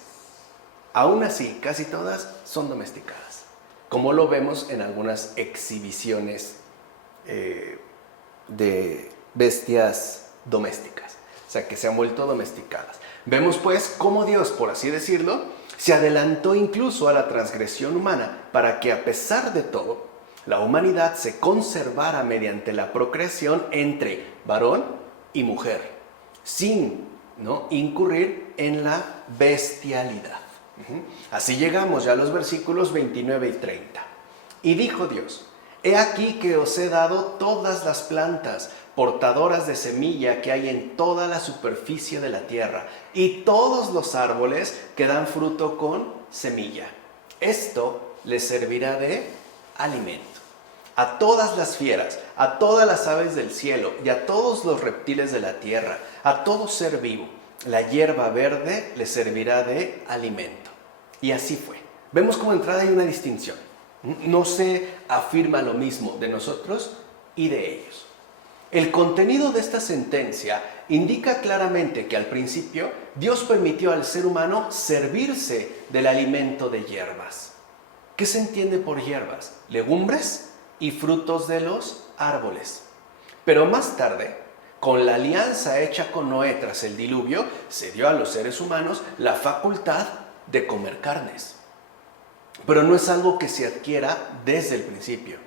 aún así, casi todas son domesticadas, como lo vemos en algunas exhibiciones de bestias domésticas, o sea, que se han vuelto domesticadas. Vemos pues cómo Dios, por así decirlo, se adelantó incluso a la transgresión humana para que a pesar de todo, la humanidad se conservara mediante la procreación entre varón y mujer, sin incurrir en la bestialidad. Así llegamos ya a los versículos 29 y 30. Y dijo Dios: he aquí que os he dado todas las plantas portadoras de semilla que hay en toda la superficie de la tierra, y todos los árboles que dan fruto con semilla. Esto les servirá de alimento. A todas las fieras, a todas las aves del cielo y a todos los reptiles de la tierra, a todo ser vivo, la hierba verde les servirá de alimento. Y así fue. Vemos como entrada hay una distinción. No se afirma lo mismo de nosotros y de ellos. El contenido de esta sentencia indica claramente que al principio Dios permitió al ser humano servirse del alimento de hierbas. ¿Qué se entiende por hierbas? Legumbres y frutos de los árboles. Pero más tarde, con la alianza hecha con Noé tras el diluvio, se dio a los seres humanos la facultad de comer carnes. pero no es algo que se adquiera desde el principio.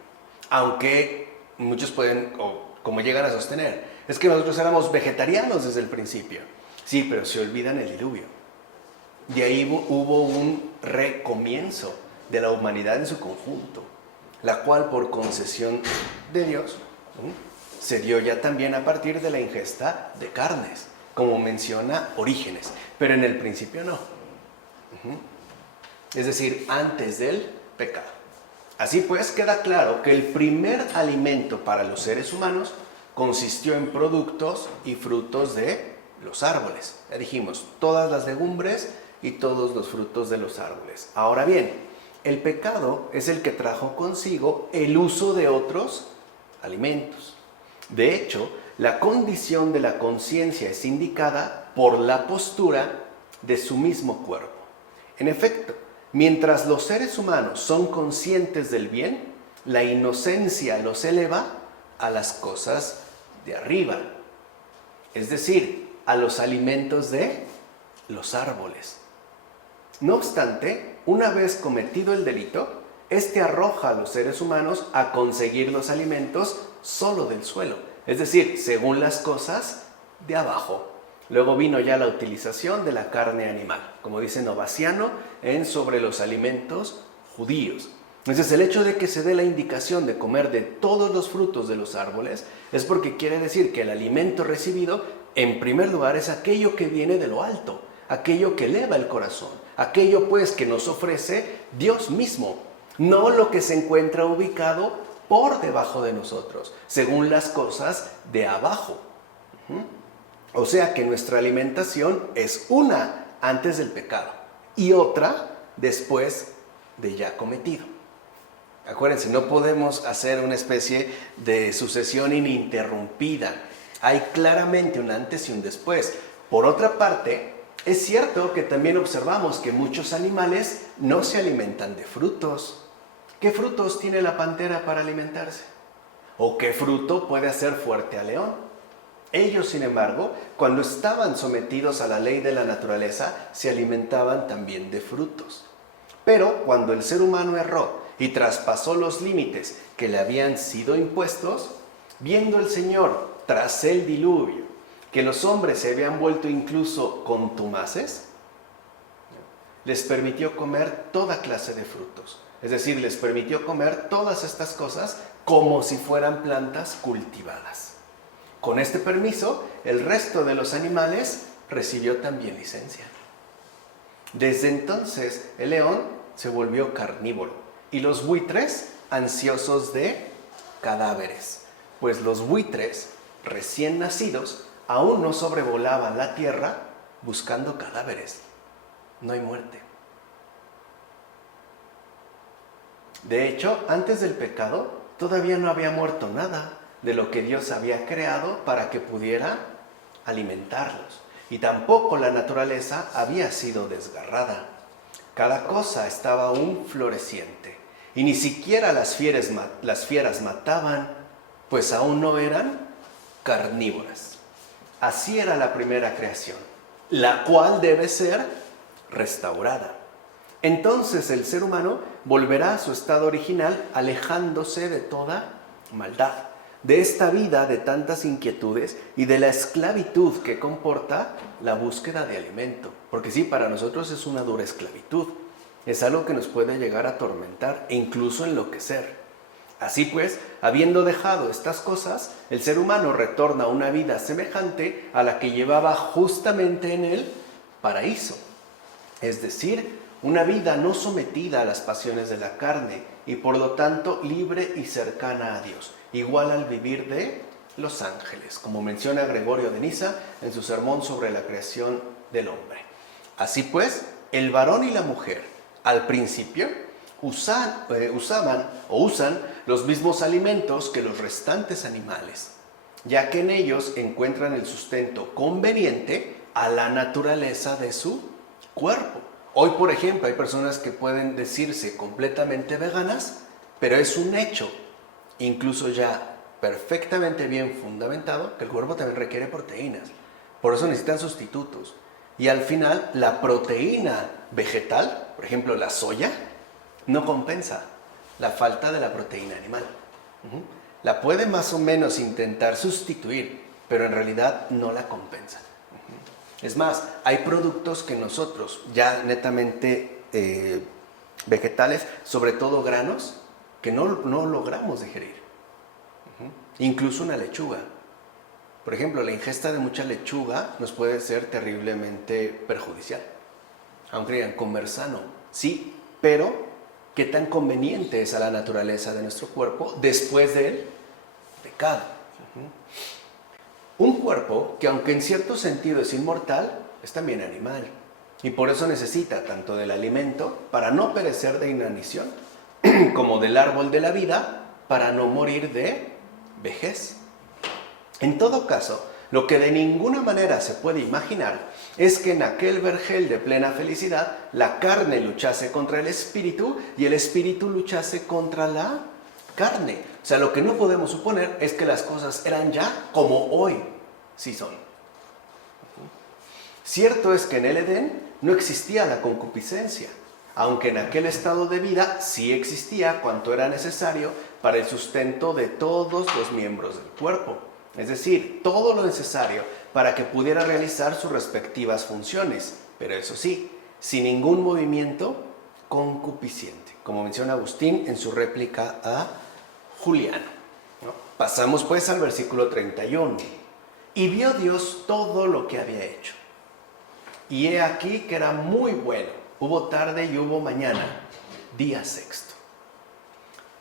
Aunque muchos pueden, o como llegan a sostener, es que nosotros éramos vegetarianos desde el principio. Sí, pero se olvidan el diluvio. De ahí hubo un recomienzo de la humanidad en su conjunto, la cual por concesión de Dios se dio ya también a partir de la ingesta de carnes, como menciona Orígenes, pero en el principio no. Es decir, antes del pecado. Así pues, queda claro que el primer alimento para los seres humanos consistió en productos y frutos de los árboles. Ya dijimos, todas las legumbres y todos los frutos de los árboles. Ahora bien, el pecado es el que trajo consigo el uso de otros alimentos. De hecho, la condición de la conciencia es indicada por la postura de su mismo cuerpo. En efecto, mientras los seres humanos son conscientes del bien, la inocencia los eleva a las cosas de arriba, es decir, a los alimentos de los árboles. No obstante, una vez cometido el delito, este arroja a los seres humanos a conseguir los alimentos solo del suelo, es decir, según las cosas de abajo. Luego vino ya la utilización de la carne animal, como dice Novaciano en Sobre los alimentos judíos. Entonces, el hecho de que se dé la indicación de comer de todos los frutos de los árboles es porque quiere decir que el alimento recibido, en primer lugar, es aquello que viene de lo alto, aquello que eleva el corazón, aquello pues que nos ofrece Dios mismo, no lo que se encuentra ubicado por debajo de nosotros, según las cosas de abajo. O sea que nuestra alimentación es una antes del pecado y otra después de ya cometido. Acuérdense, no podemos hacer una especie de sucesión ininterrumpida. Hay claramente un antes y un después. Por otra parte, es cierto que también observamos que muchos animales no se alimentan de frutos. ¿Qué frutos tiene la pantera para alimentarse? ¿O qué fruto puede hacer fuerte al león? Ellos, sin embargo, cuando estaban sometidos a la ley de la naturaleza, se alimentaban también de frutos. Pero cuando el ser humano erró y traspasó los límites que le habían sido impuestos, viendo el Señor tras el diluvio que los hombres se habían vuelto incluso contumaces, les permitió comer toda clase de frutos. Es decir, les permitió comer todas estas cosas como si fueran plantas cultivadas. Con este permiso, el resto de los animales recibió también licencia. Desde entonces, el león se volvió carnívoro y los buitres ansiosos de cadáveres, pues los buitres recién nacidos aún no sobrevolaban la tierra buscando cadáveres. No hay muerte. De hecho, antes del pecado, todavía no había muerto nada de lo que Dios había creado para que pudiera alimentarlos. Y tampoco la naturaleza había sido desgarrada. Cada cosa estaba aún floreciente. Y ni siquiera las fieras mataban, pues aún no eran carnívoras. Así era la primera creación, la cual debe ser restaurada. Entonces el ser humano volverá a su estado original, alejándose de toda maldad, de esta vida de tantas inquietudes y de la esclavitud que comporta la búsqueda de alimento. Porque sí, para nosotros es una dura esclavitud, es algo que nos puede llegar a atormentar e incluso enloquecer. Así pues, habiendo dejado estas cosas, el ser humano retorna a una vida semejante a la que llevaba justamente en el paraíso. Es decir, una vida no sometida a las pasiones de la carne y por lo tanto libre y cercana a Dios, igual al vivir de los ángeles, como menciona Gregorio de Niza en su sermón sobre la creación del hombre. Así pues, el varón y la mujer, al principio, usan los mismos alimentos que los restantes animales, ya que en ellos encuentran el sustento conveniente a la naturaleza de su cuerpo. Hoy, por ejemplo, hay personas que pueden decirse completamente veganas, pero es un hecho, incluso ya perfectamente bien fundamentado, que el cuerpo también requiere proteínas. Por eso necesitan sustitutos. Y al final, la proteína vegetal, por ejemplo, la soya, no compensa la falta de la proteína animal. La puede más o menos intentar sustituir, pero en realidad no la compensa. Es más, hay productos que nosotros, ya netamente vegetales, sobre todo granos, que no logramos digerir. Incluso una lechuga. Por ejemplo, la ingesta de mucha lechuga nos puede ser terriblemente perjudicial. Aunque digan, comer sano, sí, pero ¿qué tan conveniente es a la naturaleza de nuestro cuerpo después del pecado? Un cuerpo que, aunque en cierto sentido es inmortal, es también animal. Y por eso necesita tanto del alimento para no perecer de inanición, como del árbol de la vida para no morir de vejez. En todo caso, lo que de ninguna manera se puede imaginar es que en aquel vergel de plena felicidad la carne luchase contra el espíritu y el espíritu luchase contra la carne. O sea, lo que no podemos suponer es que las cosas eran ya como hoy sí son. Cierto es que en el Edén no existía la concupiscencia, aunque en aquel estado de vida sí existía cuanto era necesario para el sustento de todos los miembros del cuerpo. Es decir, todo lo necesario para que pudiera realizar sus respectivas funciones, pero eso sí, sin ningún movimiento concupisciente, como menciona Agustín en su réplica a Juliano. Pasamos pues al versículo 31. Y vio Dios todo lo que había hecho. Y he aquí que era muy bueno. Hubo tarde y hubo mañana, día sexto.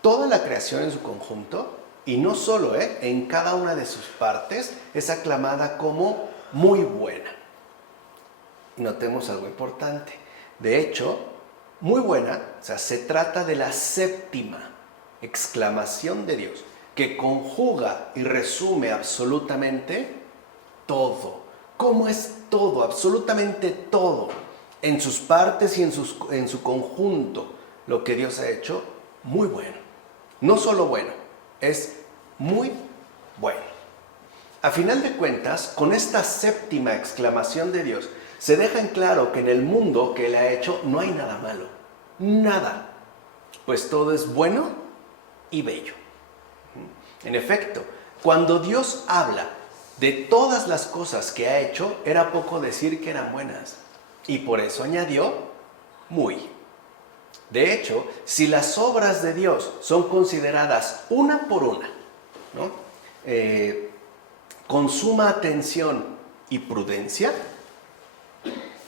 Toda la creación en su conjunto, y no solo en cada una de sus partes, es aclamada como muy buena. Y notemos algo importante. De hecho, muy buena, o sea, se trata de la séptima exclamación de Dios, que conjuga y resume absolutamente todo. ¿Cómo es todo? Absolutamente todo. En sus partes y en su conjunto, lo que Dios ha hecho, muy bueno. No solo bueno, es muy bueno. A final de cuentas, con esta séptima exclamación de Dios, se deja en claro que en el mundo que Él ha hecho no hay nada malo. Nada. Pues todo es bueno y bello. En efecto, cuando Dios habla de todas las cosas que ha hecho, era poco decir que eran buenas. Y por eso añadió muy. De hecho, si las obras de Dios son consideradas una por una, ¿no? Con suma atención y prudencia,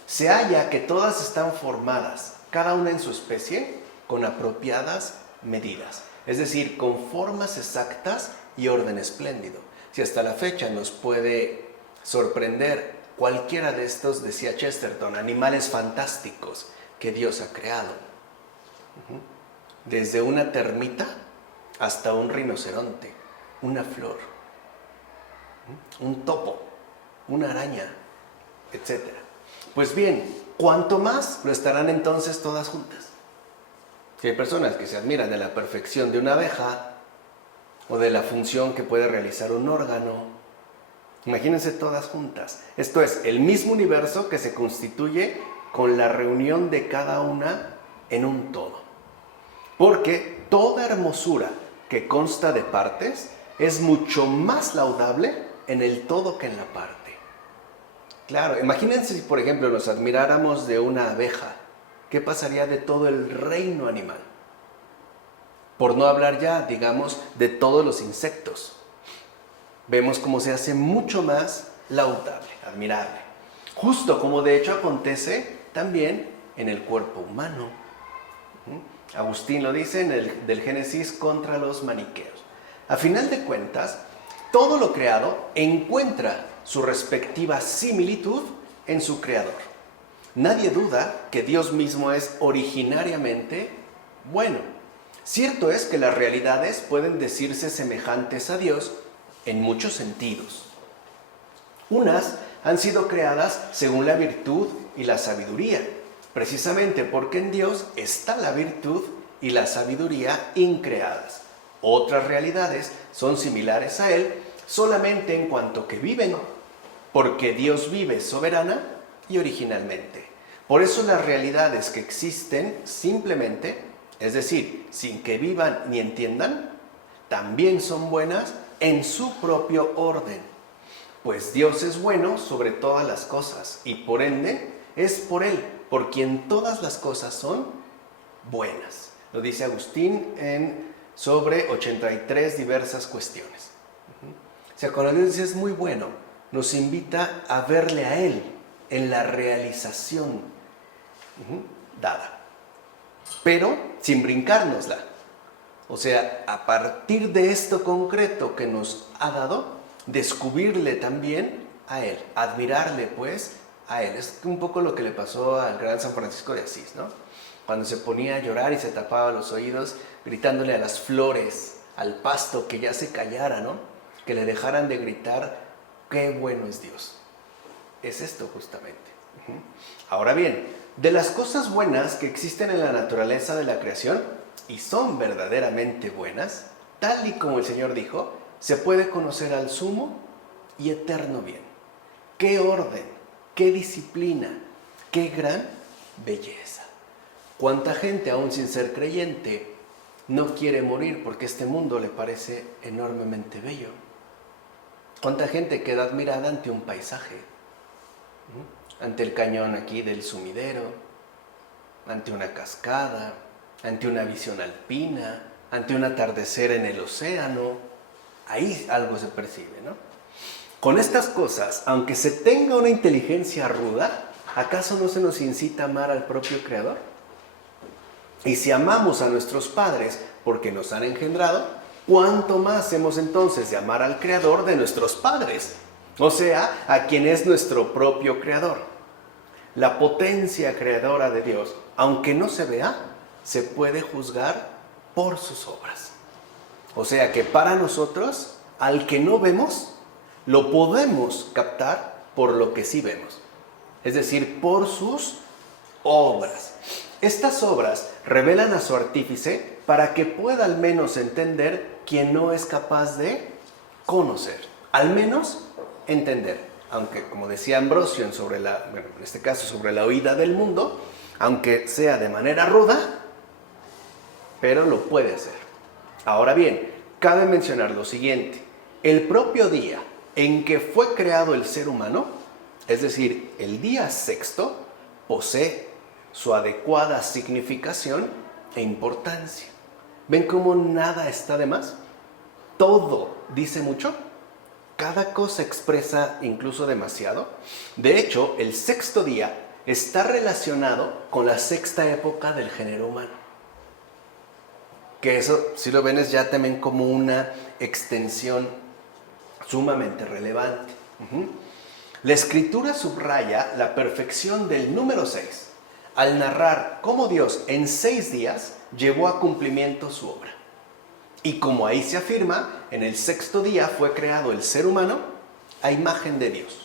se halla que todas están formadas, cada una en su especie, con apropiadas medidas. Es decir, con formas exactas y orden espléndido. Si hasta la fecha nos puede sorprender cualquiera de estos, decía Chesterton, animales fantásticos que Dios ha creado. Desde una termita hasta un rinoceronte, una flor, un topo, una araña, etc. Pues bien, ¿cuánto más lo estarán entonces todas juntas? Si hay personas que se admiran de la perfección de una abeja o de la función que puede realizar un órgano, imagínense todas juntas. Esto es, el mismo universo que se constituye con la reunión de cada una en un todo. Porque toda hermosura que consta de partes es mucho más laudable en el todo que en la parte. Claro, imagínense si por ejemplo nos admiráramos de una abeja. ¿Qué pasaría de todo el reino animal? Por no hablar ya, digamos, de todos los insectos. Vemos cómo se hace mucho más laudable, admirable. Justo como de hecho acontece también en el cuerpo humano. Agustín lo dice en del Génesis contra los maniqueos. A final de cuentas, todo lo creado encuentra su respectiva similitud en su creador. Nadie duda que Dios mismo es originariamente bueno. Cierto es que las realidades pueden decirse semejantes a Dios en muchos sentidos. Unas han sido creadas según la virtud y la sabiduría, precisamente porque en Dios está la virtud y la sabiduría increadas. Otras realidades son similares a Él solamente en cuanto que viven, porque Dios vive soberana y originalmente. Por eso las realidades que existen simplemente es decir, sin que vivan ni entiendan, también son buenas en su propio orden. Pues Dios es bueno sobre todas las cosas y por ende es por Él, por quien todas las cosas son buenas. Lo dice Agustín en sobre 83 diversas cuestiones. O sea, cuando Dios dice es muy bueno, nos invita a verle a Él en la realización dada, pero sin brincárnosla. O sea, a partir de esto concreto que nos ha dado, descubrirle también a Él, admirarle pues a Él. Es un poco lo que le pasó al gran San Francisco de Asís, ¿no? Cuando se ponía a llorar y se tapaba los oídos, gritándole a las flores, al pasto, que ya se callara, ¿no? Que le dejaran de gritar, qué bueno es Dios. Es esto justamente. Ahora bien, de las cosas buenas que existen en la naturaleza de la creación, y son verdaderamente buenas, tal y como el Señor dijo, se puede conocer al sumo y eterno bien. ¡Qué orden! ¡Qué disciplina! ¡Qué gran belleza! ¿Cuánta gente, aún sin ser creyente, no quiere morir porque este mundo le parece enormemente bello? ¿Cuánta gente queda admirada ante un paisaje? Ante el cañón aquí del sumidero, ante una cascada, ante una visión alpina, ante un atardecer en el océano? Ahí algo se percibe, ¿no? Con estas cosas, aunque se tenga una inteligencia ruda, ¿acaso no se nos incita a amar al propio Creador? Y si amamos a nuestros padres porque nos han engendrado, ¿cuánto más hemos entonces de amar al Creador de nuestros padres? O sea, a quien es nuestro propio Creador. La potencia creadora de Dios, aunque no se vea, se puede juzgar por sus obras. O sea que para nosotros, al que no vemos, lo podemos captar por lo que sí vemos. Es decir, por sus obras. Estas obras revelan a su artífice para que pueda al menos entender quien no es capaz de conocer. Al menos entender. Aunque, como decía Ambrosio en este caso sobre la oída del mundo, aunque sea de manera ruda, pero lo puede hacer. Ahora bien, cabe mencionar lo siguiente. El propio día en que fue creado el ser humano, es decir, el día sexto, posee su adecuada significación e importancia. ¿Ven cómo nada está de más? Todo dice mucho. Cada cosa expresa incluso demasiado. De hecho, el sexto día está relacionado con la sexta época del género humano. Que eso, si lo ven, es ya también como una extensión sumamente relevante. La Escritura subraya la perfección del número 6 al narrar cómo Dios en 6 días llevó a cumplimiento su obra. Y como ahí se afirma, en el sexto día fue creado el ser humano a imagen de Dios.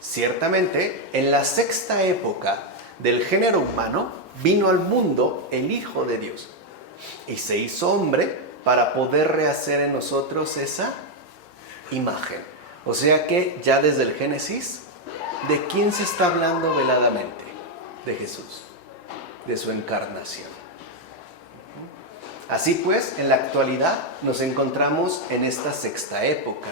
Ciertamente, en la sexta época del género humano vino al mundo el Hijo de Dios y se hizo hombre para poder rehacer en nosotros esa imagen. O sea que ya desde el Génesis, ¿de quién se está hablando veladamente? De Jesús, de su encarnación. Así pues, en la actualidad nos encontramos en esta sexta época,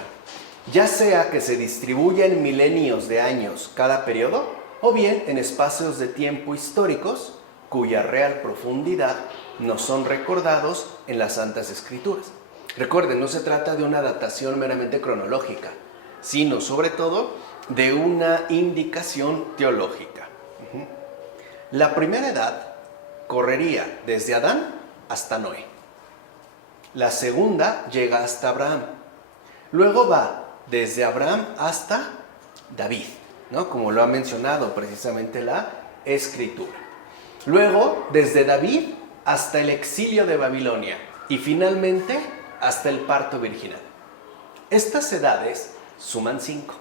ya sea que se distribuya en milenios de años cada periodo, o bien en espacios de tiempo históricos cuya real profundidad nos son recordados en las Santas Escrituras. Recuerden, no se trata de una datación meramente cronológica, sino sobre todo de una indicación teológica. La primera edad correría desde Adán hasta Noé. La segunda llega hasta Abraham. Luego va desde Abraham hasta David, ¿no? Como lo ha mencionado precisamente la Escritura. Luego, desde David hasta el exilio de Babilonia y finalmente hasta el parto virginal. Estas edades suman 5.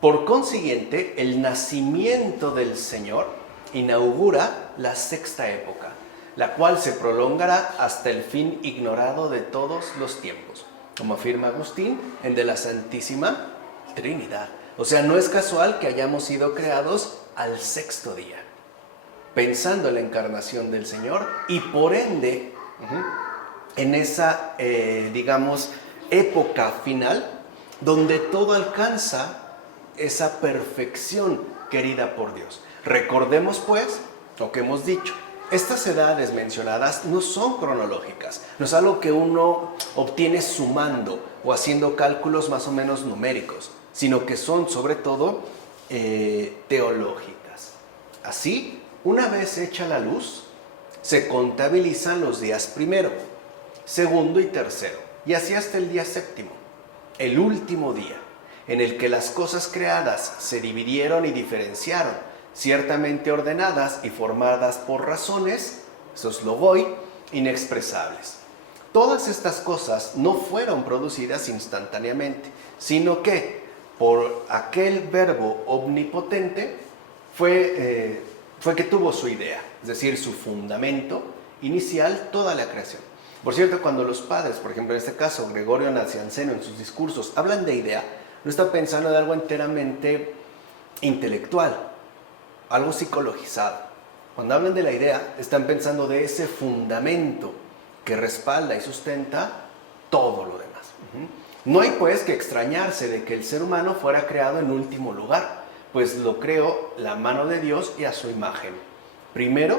Por consiguiente, el nacimiento del Señor inaugura la sexta época, la cual se prolongará hasta el fin ignorado de todos los tiempos, como afirma Agustín en De la Santísima Trinidad. O sea, no es casual que hayamos sido creados al sexto día. pensando en la encarnación del Señor y por ende, en esa, digamos, época final, donde todo alcanza esa perfección querida por Dios. Recordemos pues lo que hemos dicho. Estas edades mencionadas no son cronológicas, no es algo que uno obtiene sumando o haciendo cálculos más o menos numéricos, sino que son sobre todo teológicas. Así, una vez hecha la luz, se contabilizan los días primero, segundo y tercero, y así hasta el día séptimo, el último día, en el que las cosas creadas se dividieron y diferenciaron, ciertamente ordenadas y formadas por razones, esos logoi, inexpresables. Todas estas cosas no fueron producidas instantáneamente, sino que por aquel verbo omnipotente fue que tuvo su idea, es decir, su fundamento inicial, toda la creación. Por cierto, cuando los padres, por ejemplo en este caso Gregorio Nacianceno en sus discursos, hablan de idea, no está pensando en algo enteramente intelectual, algo psicologizado. Cuando hablan de la idea, están pensando de ese fundamento que respalda y sustenta todo lo demás. No hay pues que extrañarse de que el ser humano fuera creado en último lugar, pues lo creó la mano de Dios y a su imagen. Primero,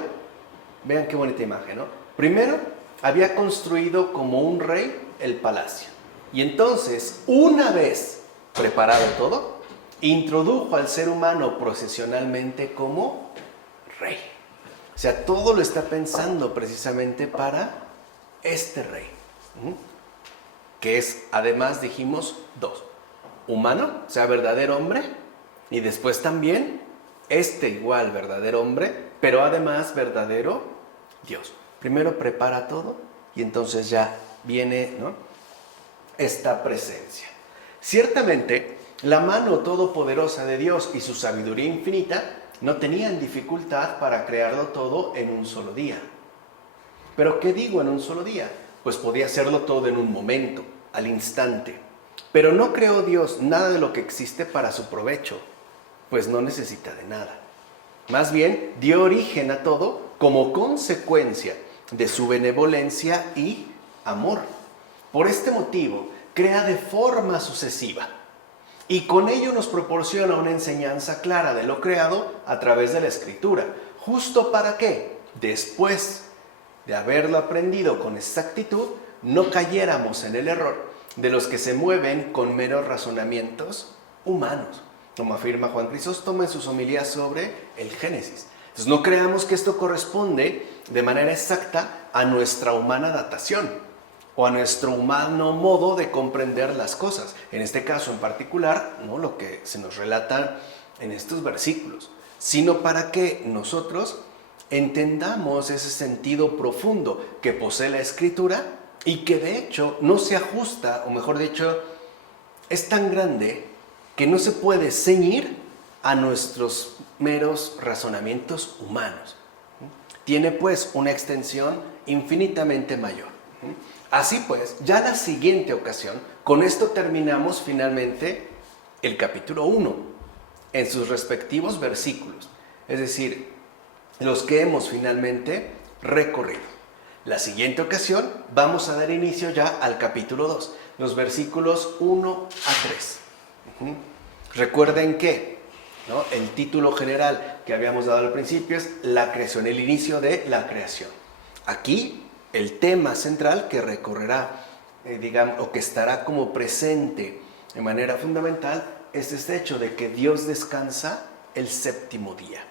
vean qué bonita imagen, ¿no? Primero, había construido como un rey el palacio. Y entonces, una vez preparado todo, introdujo al ser humano procesionalmente como rey. O sea, todo lo está pensando precisamente para este rey, que es, además dijimos, dos: humano, o sea, verdadero hombre, y después también igual verdadero hombre, pero además verdadero Dios. Primero prepara todo y entonces ya viene, ¿no?, esta presencia. Ciertamente, la mano todopoderosa de Dios y su sabiduría infinita no tenían dificultad para crearlo todo en un solo día. ¿Pero qué digo en un solo día? Pues podía hacerlo todo en un momento, al instante. Pero no creó Dios nada de lo que existe para su provecho, pues no necesita de nada. Más bien, dio origen a todo como consecuencia de su benevolencia y amor. Por este motivo, crea de forma sucesiva y con ello nos proporciona una enseñanza clara de lo creado a través de la Escritura. ¿Justo para qué? Después de haberlo aprendido con exactitud, no cayéramos en el error de los que se mueven con meros razonamientos humanos, como afirma Juan Crisóstomo en sus homilías sobre el Génesis. Entonces no creamos que esto corresponde de manera exacta a nuestra humana datación o a nuestro humano modo de comprender las cosas. En este caso en particular, no lo que se nos relata en estos versículos, sino para que nosotros entendamos ese sentido profundo que posee la Escritura y que de hecho no se ajusta, o mejor dicho, es tan grande que no se puede ceñir a nuestros meros razonamientos humanos. Tiene pues una extensión infinitamente mayor. Así pues, ya la siguiente ocasión, con esto terminamos finalmente el capítulo 1 en sus respectivos versículos, es decir, los que hemos finalmente recorrido. La siguiente ocasión vamos a dar inicio ya al capítulo 2, los versículos 1 a 3. Recuerden que, ¿no?, el título general que habíamos dado al principio es la creación, el inicio de la creación. Aquí el tema central que recorrerá, digamos, o que estará como presente de manera fundamental, es este hecho de que Dios descansa el séptimo día.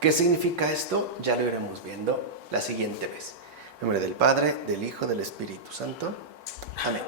¿Qué significa esto? Ya lo iremos viendo la siguiente vez. En nombre del Padre, del Hijo, del Espíritu Santo. Amén.